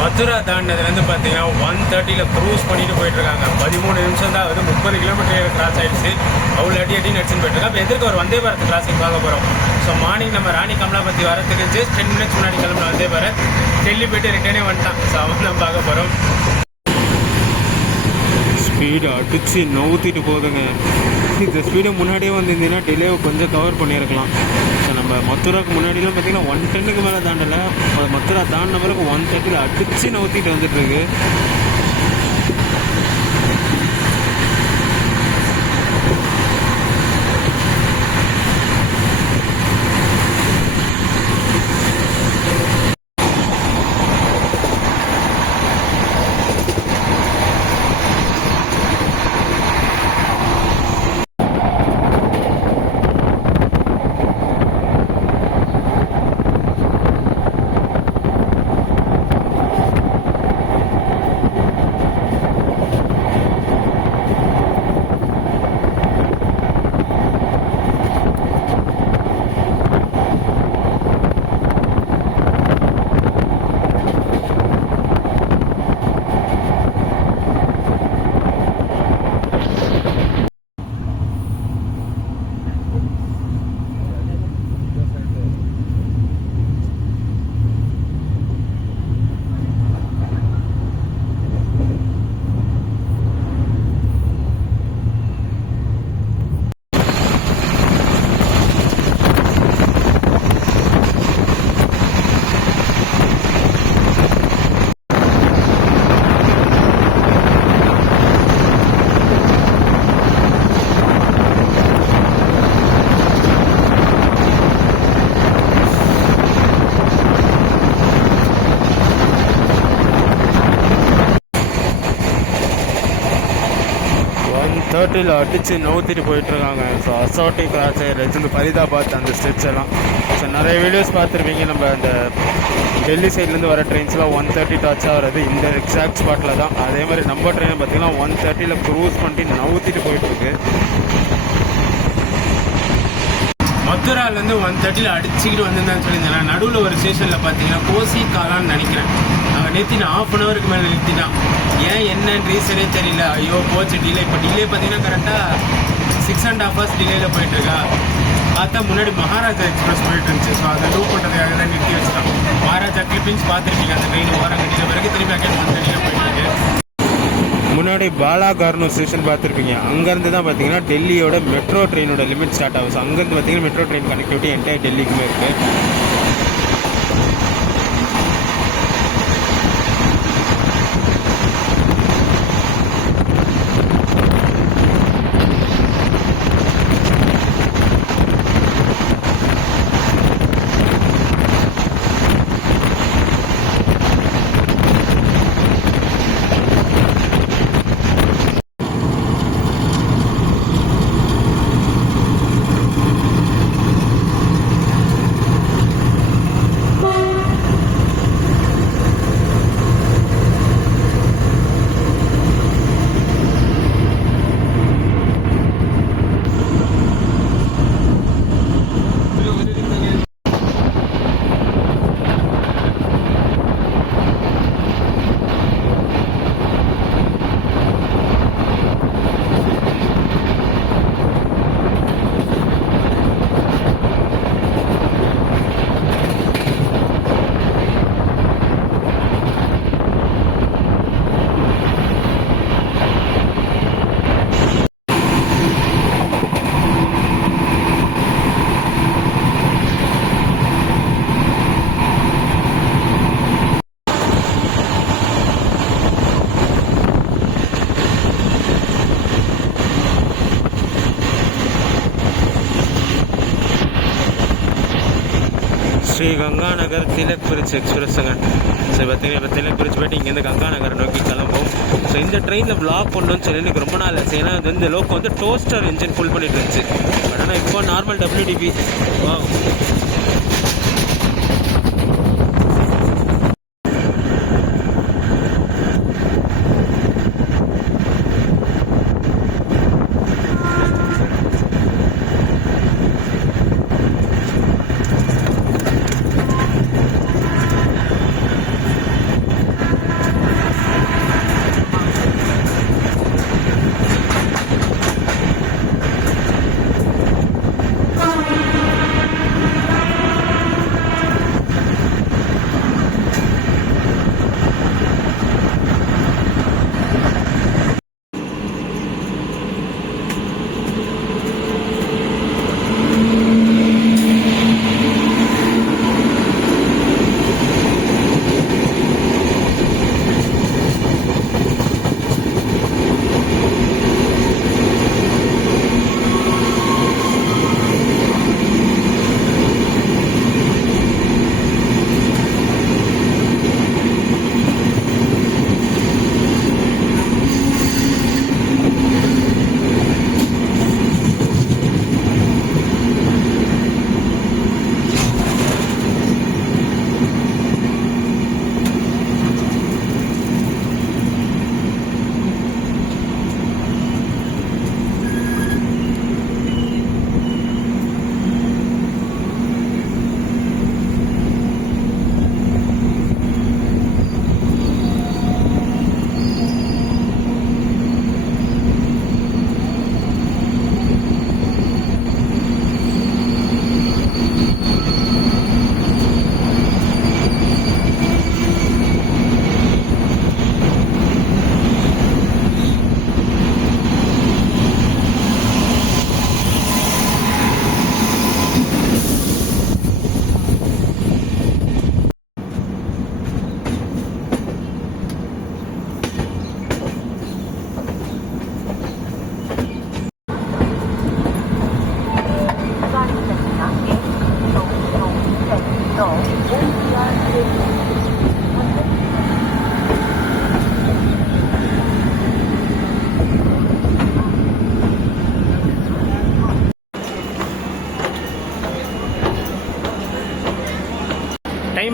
மதுரா தாண்டதுலேருந்து பார்த்தீங்கன்னா 1:30 க்ரூஸ் பண்ணிட்டு போயிட்டுருக்காங்க. 13 நிமிஷம் தான் ஆகுது. 30 கிலோமீட்டர் கிராஸ் ஆகிடுச்சு. அவ்வளோ அடி நடிச்சுன்னு போயிட்டுருக்கா. இப்போ எதிர்க்க ஒரு வந்தே பாரத் கிராசிங் பார்க்க போகிறோம். ஸோ மார்னிங் நம்ம ராணி கமலாபதி வரத்துக்கு ஜஸ்ட் 10 மினிட்ஸ் முன்னாடி கிளம்புன வந்தே பாரத் டெல்லி போய்ட்டு ரிட்டர்னே வந்துட்டான். ஸோ அவன் நம்ம பார்க்க போகிறோம். ஸ்பீடு அடிச்சு நவுத்திட்டு போகுதுங்க. இந்த ஸ்பீடை முன்னாடியே வந்திருந்தீங்கன்னா டிலேவை கொஞ்சம் கவர் பண்ணியிருக்கலாம். ஸோ நம்ம மதுராவுக்கு முன்னாடிலாம் பார்த்தீங்கன்னா 110க்கு மேலே தாண்டலை. மதுரா தாண்டின பிறகு 130 அடிச்சு நவுத்திட்டு வந்துட்டுருக்கு. 30ல் அடித்து நவுத்திட்டு போயிட்டுருக்காங்க. ஸோ அசோட்டி கிராஸ் லெஜண்ட் ஃபரிதாபாத் அந்த ஸ்டெப்ஸ் எல்லாம். ஸோ நிறைய வீடியோஸ் பார்த்துருப்பீங்க. நம்ம அந்த டெல்லி சைட்லேருந்து வர ட்ரெயின்ஸ்லாம் 130 டச் ஆகிறது இந்த எக்ஸாக்ட் ஸ்பாட்டில் தான். அதே மாதிரி நம்ம ட்ரெயின் பார்த்திங்கன்னா 130ல் க்ரூஸ் பண்ணிட்டு நவுத்திட்டு போயிட்டுருக்கு. மதுராலேருந்து 130ல் அடிச்சுக்கிட்டு வந்திருந்தான்னு சொல்லியிருந்தேன். நடுவில் ஒரு ஸ்டேஷனில் பார்த்தீங்கன்னா கோசி காலான்னு நினைக்கிறேன். அங்கே நிறுத்தினா ½ மேலே நிறுத்திட்டான். ஏன் என்னன்னு ரீசனே தெரியல. ஐயோ போச்சு டிலே. இப்போ டிலே பார்த்தீங்கன்னா கரெக்டாக 6.5 hours டிலேயில் போயிட்டுருக்கா. பார்த்தா முன்னாடி மகாராஜா எக்ஸ்பிரஸ் போயிட்டு இருந்துச்சு. ஸோ அதை லூப் பண்ணுறதுக்காக தான் நிறுத்தி வச்சுட்டான். மகாராஜா கிளிப்பிங்ஸ் பார்த்துருக்கீங்க. அந்த ட்ரெயின் ஓரம் கட்டின பிறகு திரும்பி அக்கேட் தனியாக போயிட்டுருக்கு. முன்னாடி பாலாகார்னு ஸ்டேஷன் பார்த்துருப்பீங்க. அங்கேருந்து தான் பார்த்தீங்கன்னா டெல்லியோட மெட்ரோ ட்ரெயினோட லிமிட் ஸ்டார்ட் ஆகும். ஸோ அங்கேருந்து பார்த்தீங்கன்னா மெட்ரோ ட்ரெயின் கனெக்டிவிட்டி என்டையர் டெல்லிக்குமே இருக்குது. ஸ்ரீ கங்காநகர் திலக் பிரிட்ஜ் எக்ஸ்பிரஸுங்க. ஸோ பார்த்தீங்கன்னா இப்போ திலக் பிரிட்ஜ் போய்ட்டு இங்கேருந்து கங்காநகர் நோக்கி கிளம்பும். ஸோ இந்த ட்ரெயினில் வ்ளாக் பண்ணணும்னு சொல்லி எனக்கு ரொம்ப நாள் ஆச்சு. ஏன்னா அது வந்து லோக்கு வந்து டோஸ்டர் இன்ஜின் ஃபுல் பண்ணிட்டு இருந்துச்சு. பட் ஆனால் இப்போ நார்மல் WDP.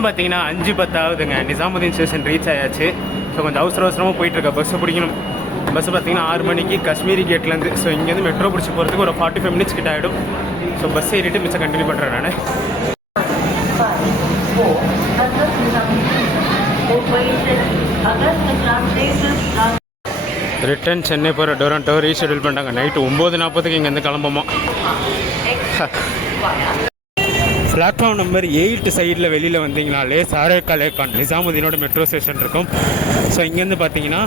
டைம் பார்த்தீங்கன்னா 5:10 நிசாமுதீன் ஸ்டேஷன் ரீச் ஆயாச்சு. ஸோ கொஞ்சம் அவசரமாக போயிட்டுருக்க பஸ்ஸை பிடிக்கணும். பஸ்ஸு பார்த்தீங்கன்னா 6 மணிக்கு காஷ்மீரி கேட்லேருந்து. ஸோ இங்கேருந்து மெட்ரோ பிடிச்சி போகிறதுக்கு ஒரு 45 மினிட்ஸ் கிட்ட ஆகிடும். ஸோ பஸ் ஏறிட்டு மிச்சம் கண்டினியூ பண்ணுறேன் நான். ரிட்டர்ன் சென்னை போகிற டொரண்டோ ரீஷெடியூல் பண்ணிட்டாங்க. நைட்டு 9:40 இங்கேருந்து கிளம்புமா. பிளாட்ஃபார்ம் நம்பர் 8 சைடில் வெளியில் வந்தீங்கனாலே சாரேகாலேகான் நிசாமுதீனோட மெட்ரோ ஸ்டேஷன் இருக்கும். ஸோ இங்கேருந்து பார்த்தீங்கன்னா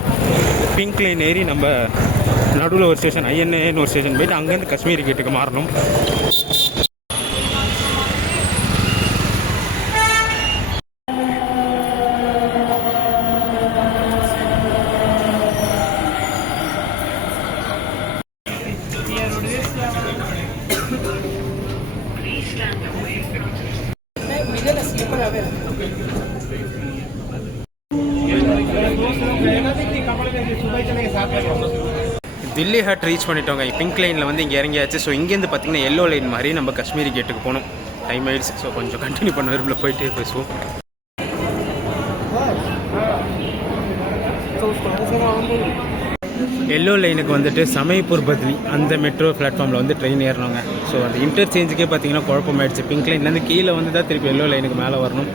பிங்க் லைன் ஏறி நம்ம நடுவில் ஒரு ஸ்டேஷன் INAன்னு ஒரு ஸ்டேஷன் போயிட்டு அங்கேருந்து காஷ்மீரி கேட்டுக்கு மாறணும். தில்லி ஹட் ரீச் பண்ணிட்டோங்க. பிங்க் லைனில் வந்து இங்கே இறங்கியாச்சு. ஸோ இங்கேருந்து பார்த்தீங்கன்னா எல்லோ லைன் மாதிரி நம்ம காஷ்மீரி கேட்டுக்கு போகணும். டைம் ஆயிடுச்சு. ஸோ கொஞ்சம் கண்டினியூ பண்ண விரும்பல போயிட்டே பேசுவோம். எல்லோ லைனுக்கு வந்துட்டு சமயப்பூர் பத்னி அந்த மெட்ரோ பிளாட்ஃபார்மில் வந்து ட்ரெயின் ஏறணுங்க. ஸோ அந்த இன்டர்சேஞ்சுக்கே பார்த்தீங்கன்னா குழப்பமாயிடுச்சு. பிங்க் லைன்லேருந்து கீழே வந்து தான் திருப்பி எல்லோ லைனுக்கு மேலே வரணும்.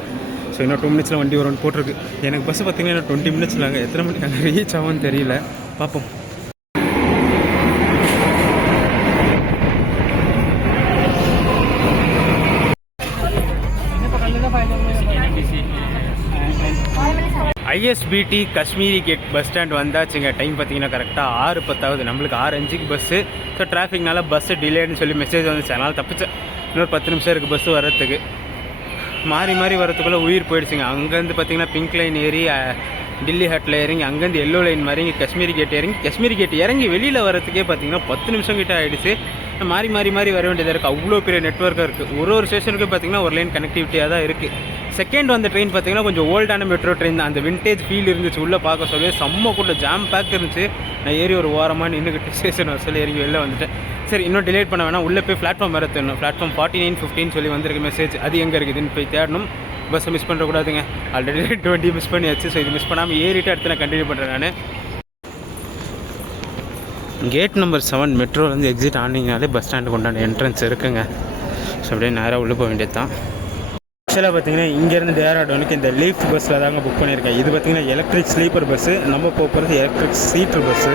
ஸோ இன்னும் 2 மினிட்ஸில் வண்டி வரும்னு போட்டிருக்கு. எனக்கு பஸ்ஸு பார்த்தீங்கன்னா இன்னும் 20 மினிட்ஸில் அங்கே எத்தனை மணிக்கு அங்கே ரீச் ஆகும்னு தெரியல. பார்ப்போம். ISBT Kashmiri Gate bus stand வந்தாச்சுங்க. டைம் பார்த்தீங்கன்னா கரெக்டாக 6:10. நம்மளுக்கு 6:05 பஸ்ஸு. ஸோ டிராஃபிக்னால பஸ்ஸு டிலேன்னு சொல்லி மெசேஜ் வந்துச்சு. அதனால் தப்பிச்சேன். இன்னொரு 10 நிமிஷம் இருக்குது பஸ்ஸு வர்றதுக்கு. மாறி வரத்துக்குள்ளே உயிர் போயிடுச்சுங்க. அங்கேருந்து பார்த்தீங்கன்னா பிங்க் லைன் ஏறி டில்லி ஹட்டில் இறங்கி அங்கேருந்து எல்லோ லைன் மாதிரி இங்கே காஷ்மீரி கேட் இறங்கி வெளியில் வரத்துக்கே பார்த்தீங்கன்னா 10 நிமிஷம் கிட்ட ஆகிடுச்சு. மாறி வர வேண்டியதாக இருக்குது. அவ்வளோ பெரிய நெட்ஒர்க்காக இருக்குது. ஒரு ஸ்டேஷனுக்கு பார்த்தீங்கன்னா ஒரு லைன் கனெக்டிவிட்டியாக தான் இருக்குது. செகண்ட் வந்த ட்ரெயின் பார்த்தீங்கன்னா கொஞ்சம் ஓல்டான மெட்ரோ ட்ரெயின் தான். அந்த விண்டேஜ் ஃபீல் இருந்துச்சு. உள்ளே பார்க்க சொல்லி செம்ம கூட ஜாம் பேக் இருந்துச்சு. நான் ஏறி ஒரு ஓரமாக நின்றுக்கிட்டு ஸ்டேஷன் வர சொல்லி இறங்கி வெளில வந்துட்டேன். சரி இன்னும் டிலேட் பண்ண வேணாம். உள்ளே போய் பிளாட்ஃபார்ம் வர தரணும். பிளாட்ஃபார்ம் 49-15 சொல்லி வந்திருக்கு மெசேஜ். அது எங்கே இருக்குதுன்னு போய் தேடணும். பஸ்ஸை மிஸ் பண்ணுறக்கூடாதுங்க. ஆல்ரெடி 20 மிஸ் பண்ணியாச்சு. ஸோ இது மிஸ் பண்ணாமல் ஏறிட்டு அடுத்து நான் கண்டினியூ பண்ணுறேன். நான் கேட் நம்பர் 7 மெட்ரோலேருந்து எக்ஸிட் ஆனிங்கனாலே பஸ் ஸ்டாண்டுக்கு உண்டான என்ட்ரன்ஸ் இருக்குங்க. ஸோ அப்படியே நேராக உள்ளே போக வேண்டியது தான். ஆக்சுவலாக பார்த்தீங்கன்னா இங்கேருந்து டேராடூனுக்கு இந்த லீஃப் பஸ்ஸில் தாங்க புக் பண்ணியிருக்கேன். இது பார்த்தீங்கன்னா எலக்ட்ரிக் ஸ்லீப்பர் பஸ்ஸு. நம்ம போகிறது எலக்ட்ரிக் சீட்டர் பஸ்ஸு.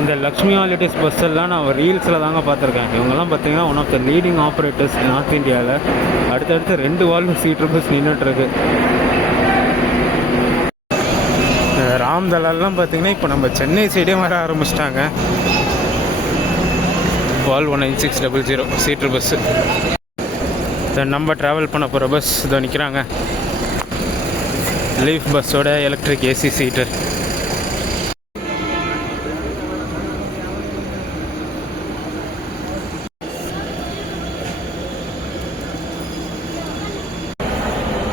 இந்த லக்ஷ்மி ஹாலிடேஸ் பஸ்ஸெல்லாம் நான் ரீல்ஸில் தாங்க பார்த்துருக்கேன். இவங்கெல்லாம் பார்த்தீங்கன்னா one of the leading operators north இந்தியாவில். அடுத்தடுத்து 2 வால்வு சீட்டர் பஸ் நின்றுட்டுருக்கு. ராம்தலால்லாம் பார்த்தீங்கன்னா இப்போ நம்ம சென்னை சைடே வர ஆரம்பிச்சிட்டாங்க. Volvo 9600 seater bus. நம்ம ட்ராவல் பண்ண போகிற பஸ் இதோ நிற்கிறாங்க. லீஃப் பஸ்ஸோட எலக்ட்ரிக் AC சீட்டர்.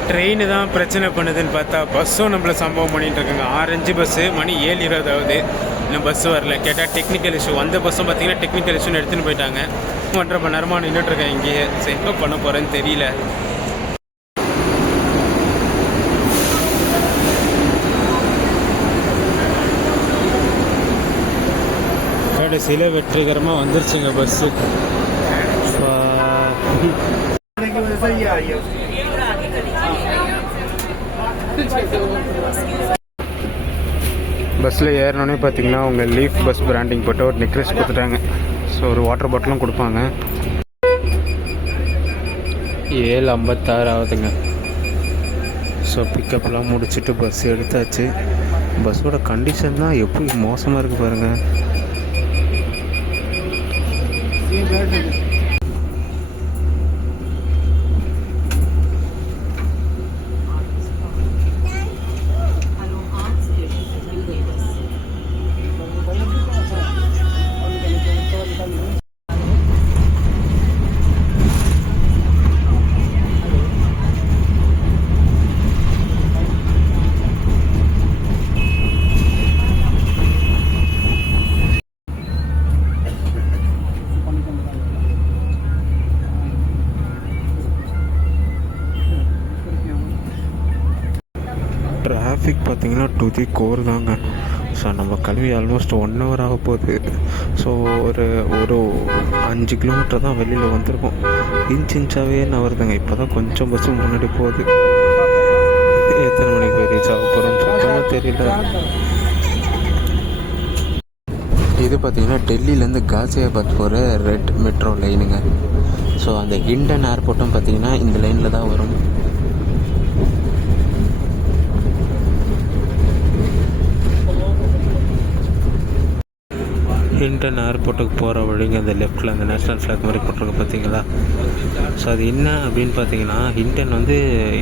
ட்ரெயின் தான் பிரச்சனை பண்ணுதுன்னு பார்த்தா பஸ்ஸும் நம்மளை சம்பவம் பண்ணிகிட்டு இருக்குங்க. 6:05 பஸ்ஸு, மணி 7:20 இன்னும் பஸ்ஸு வரல. கேட்டால் டெக்னிக்கல் இஷ்யூ. வந்த பஸ்ஸும் பார்த்தீங்கன்னா டெக்னிக்கல் இஷ்யூன்னு எடுத்துகிட்டு போயிட்டாங்க. 1.5 மணி நேரமாக நின்றுட்டுருக்கேன் இங்கேயே. சரி என்ன பண்ண போகிறேன்னு தெரியல. கடைசியில் வெற்றிகரமாக வந்துருச்சுங்க பஸ்ஸு. பஸ்ஸில் ஏறினோடனே பார்த்தீங்கன்னா அவங்க லீஃப் பஸ் பிராண்டிங் போட்டு ஒரு நெக்லஸ் கொடுத்துட்டாங்க. ஸோ ஒரு வாட்டர் பாட்டிலும் கொடுப்பாங்க. 7:56 ஆகுதுங்க. ஸோ பிக்கப்லாம் முடிச்சுட்டு பஸ் எடுத்தாச்சு. பஸ்ஸோட கண்டிஷன் தான் எப்படி மோசமாக இருக்குது பாருங்கள். பகுதி கோர் தாங்க. ஸோ நம்ம கிளம்பி ஆல்மோஸ்ட் 1 hour ஆக போகுது. ஸோ ஒரு 5 கிலோமீட்டர் தான் வெளியில் வந்திருக்கோம். இன்ச்சாகவே நவருதுங்க. இப்போ தான் கொஞ்சம் பஸ்ஸு முன்னாடி போகுது. எத்தனை மணிக்கு போய் ரீச் ஆக போகிறோன்னு சுத்தமாக தெரியல. இது பார்த்திங்கன்னா டெல்லியிலேருந்து காசியாபாத் போகிற ரெட் மெட்ரோ லைனுங்க. ஸோ அந்த ஹிண்டன் ஏர்போர்ட்டும் பார்த்திங்கன்னா இந்த லைனில் தான் வரும். ஹிண்டன் ஏர்போர்ட்டுக்கு போகிற வழிங்க அந்த லெஃப்ட்டில் அந்த நேஷ்னல் ஃப்ளாக் மாதிரி போட்டிருக்கு பார்த்தீங்களா. ஸோ அது என்ன அப்படின்னு பார்த்தீங்கன்னா, ஹிண்டன் வந்து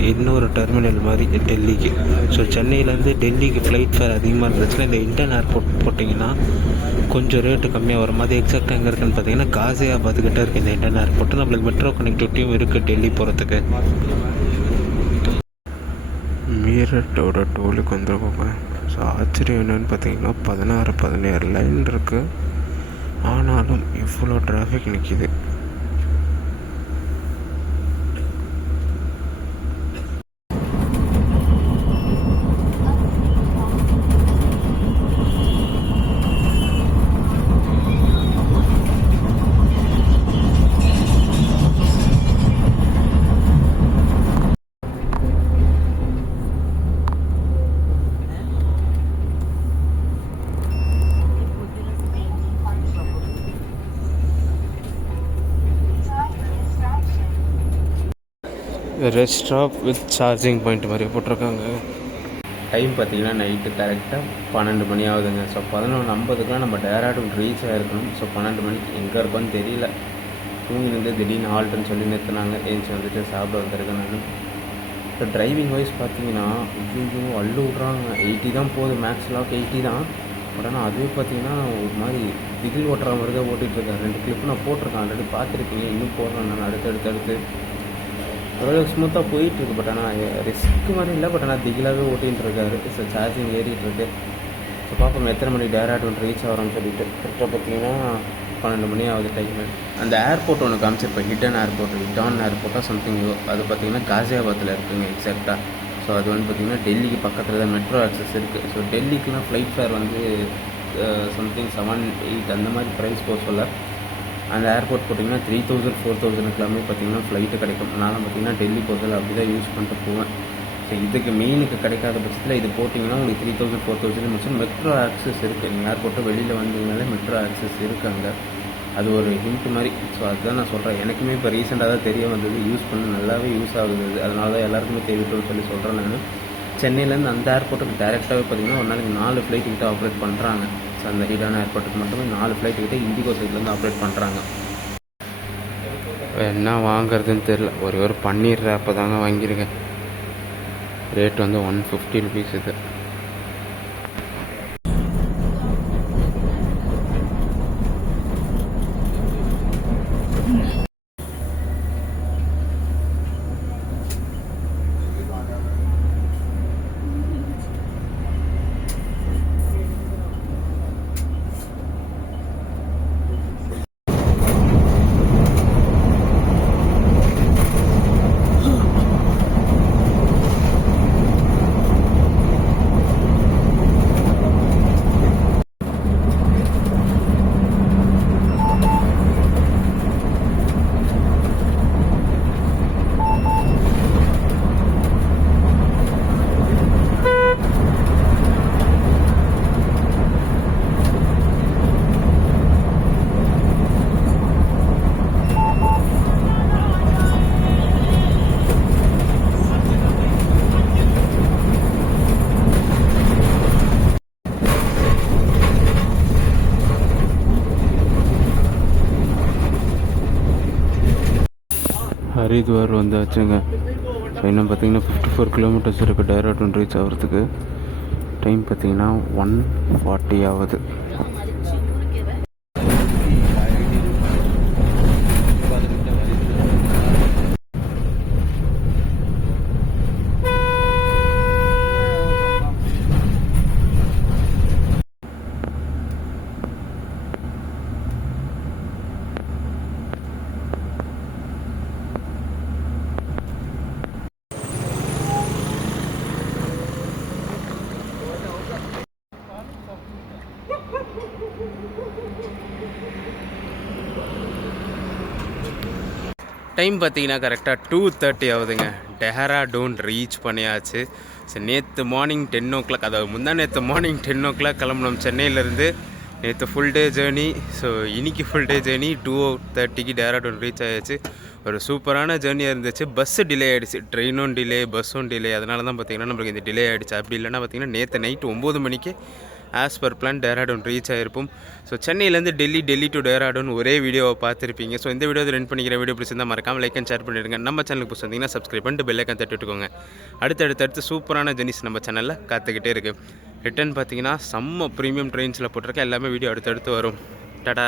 இன்னொரு டெர்மினல் மாதிரி டெல்லிக்கு. ஸோ சென்னையிலேருந்து டெல்லிக்கு ஃப்ளைட் ஃபேர் அதிகமாக இருந்துச்சுன்னா இந்த ஹிண்டன் ஏர்போர்ட் போட்டிங்கன்னா கொஞ்சம் ரேட்டு கம்மியாக வரும். அது எக்ஸாக்டாக எங்கே இருக்குன்னு பார்த்தீங்கன்னா காசியாபாத் கிட்டே இருக்குது இந்த ஹிண்டன் ஏர்போர்ட்டு. நம்மளுக்கு மெட்ரோ கனெக்டிவிட்டியும் இருக்குது டெல்லி போகிறதுக்கு. மீரட்டோட டோலுக்கு வந்துருக்கோங்க. ஸோ ஆச்சரியம் என்னென்னு பார்த்தீங்கன்னா 16-17 லைன் இருக்குது. ஆனாலும் இவ்வளோ டிராஃபிக் நிற்கிது. Rest stop with charging point மாதிரி போட்டிருக்காங்க. டைம் பார்த்தீங்கன்னா நைட்டு கரெக்டாக 12 மணி ஆகுதுங்க. ஸோ 11:50க்குலாம் நம்ம டேராடூன் ரீச் ஆகிருக்கணும். ஸோ 12 மணிக்கு எங்கே இருக்கோன்னு தெரியல. தூங்கினது திடீர்னு ஆல்ட்டுன்னு சொல்லி நிறுத்தினாங்க. ஏஞ்சி வந்துட்டு சாப்பிட வந்திருக்கேன் நான். இப்போ டிரைவிங் வைஸ் பார்த்தீங்கன்னா ஐயோ அள்ளு விட்றாங்க. 80 தான் போகுது, மேக்ஸ் லாக் 80 தான். பட் ஆனால் அதுவே பார்த்தீங்கன்னா ஒரு மாதிரி திகில் ஓட்டுற மாதிரி தான் ஓட்டிகிட்ருக்கேன். 2 கிளிப்பு நான் போட்டிருக்கேன், ஆல்ரெடி பார்த்துருக்கீங்க. இன்னும் போடுறேன் நான் அடுத்தடுத்து ஓரளவுக்கு ஸ்மூத்தாக போயிட்டுருக்கு. பட் ஆனால் ரிஸ்க் மாதிரி இல்லை. பட் ஆனால் திகிலாகவே ஓட்டிகிட்டு இருக்காரு. So charging ஏறிட்டுருக்கு. ஸோ பார்ப்போம் எத்தனை மணி டேராடூன் ரீச் ஆகிறோம்னு சொல்லிட்டு. கரெக்டாக பார்த்தீங்கன்னா 12 மணி ஆகுது டைமு. அந்த ஏர்போர்ட் ஒன்று காமிச்சிருப்பேன், ஹிடன் ஏர்போர்ட்டாக சம்திங். அது பார்த்தீங்கன்னா காசியாபாத்தில் இருக்குங்க எக்ஸாக்டாக. ஸோ அது வந்து பார்த்திங்கன்னா டெல்லிக்கு பக்கத்தில் தான் மெட்ரோ ஆக்சஸ் இருக்குது. ஸோ டெல்லிக்குலாம் ஃப்ளைட் ஃபேர் வந்து சம்திங் 7-8 அந்த மாதிரி ப்ரைஸ் போக சொல்ல. அந்த ஏர்போர்ட் போட்டிங்கன்னா 3000-4000 பார்த்திங்கன்னா ஃப்ளைட்டு கிடைக்கும். நானும் பார்த்திங்கன்னா டெல்லி போகிறதில் அப்படி தான் யூஸ் பண்ணிட்டு போவேன். ஸோ இதுக்கு மெயினுக்கு கிடைக்காத பட்சத்தில் இது போட்டிங்கன்னா உங்களுக்கு 3000-4000 மிச்சம். மெட்ரோ ஆக்சஸ் இருக்குது. நீங்கள் ஏர்போர்ட்டை வெளியில் வந்தீங்கனாலே மெட்ரோ ஆக்சஸ் இருக்குது அங்கே. அது ஒரு ஹிண்ட் மாதிரி. ஸோ அதுதான் நான் சொல்கிறேன். எனக்குமே இப்போ ரீசெண்டாக தான் தெரிய வந்தது. யூஸ் பண்ண நல்லாவே யூஸ் ஆகுது. அதனால தான் எல்லாருக்குமே தெரியட்டும்னு சொல்லி சொல்கிறேன் நான். சென்னையிலேருந்து அந்த ஏர்போர்ட்டுக்கு டேரெக்டாகவே பார்த்திங்கன்னா ஒரு நாளைக்கு 4 ஃப்ளைட் கிட்ட ஆப்ரேட் பண்ணுறாங்க. ஸோ அந்த ஹிடன் ஏர்போர்ட்டுக்கு மட்டுமே 4 ஃப்ளைட் கிட்ட இண்டிகோ சைட்லேருந்து ஆப்ரேட் பண்ணுறாங்க. என்ன வாங்குறதுன்னு தெரில. ஒரு பன்னீர் ரேப்பை தாங்க வாங்கியிருக்கேன். ரேட் வந்து 150 rupees இது. ஹரித்வார் வந்தாச்சுங்க. ஸோ இன்னும் பார்த்தீங்கன்னா 54 கிலோமீட்டர்ஸ் இருக்குது டேராடூன் ரீச் ஆகிறதுக்கு. டைம் பார்த்தீங்கன்னா 1:40 ஆகுது. டைம் பார்த்தீங்கன்னா கரெக்டாக 2:30 ஆகுதுங்க. டெஹராடூன் ரீச் பண்ணியாச்சு. ஸோ நேற்று மார்னிங் 10 o'clock, அதாவது முந்தா நேற்று மார்னிங் 10 o'clock கிளம்புனோம் சென்னையிலேருந்து. நேற்று ஃபுல் டே ஜேர்னி. ஸோ இன்றைக்கி ஃபுல் டே ஜேர்னி 2:30க்கு டெஹராடூன் ரீச் ஆயாச்சு. ஒரு சூப்பரான ஜேர்னியாக இருந்துச்சு. பஸ்ஸு டிலே ஆகிடுச்சு, ட்ரெயினும் டிலே, பஸ்ஸும் டிலே. அதனால தான் பார்த்திங்கன்னா நம்மளுக்கு இந்த டிலே ஆகிடுச்சு. அப்படி இல்லைன்னா பார்த்திங்கன்னா நேற்று நைட்டு 9 மணிக்கு as per plan Dehradun reach ஆகிருப்போம். ஸோ சென்னையிலேருந்து டெல்லி டு டெஹராடூன் ஒரே வீடியோவை பார்த்துருப்பீங்க. ஸோ இந்த வீடியோ ரெண்ட் பண்ணிக்கிற வீடியோ பிடிச்சிருந்தால் மறக்காமல் லைக் அண்ட் ஷேர் பண்ணிடுங்க. நம்ம சேனலுக்கு பிடிச்சி வந்தீங்கன்னா சப்ஸ்கிரைப் பண்ணிட்டு பெல் ஐக்கான் தட்டி விட்டுக்கோங்க. அடுத்தடுத்து சூப்பரான ஜெர்னிஸ் நம்ம சேனலில் காத்துக்கிட்டே இருக்குது. ரிட்டர்ன் பார்த்தீங்கன்னா செம்ம ப்ரீமியம் ட்ரெயின்ஸில் போட்டிருக்கேன். எல்லாமே வீடியோ அடுத்தடுத்து வரும். டாடா.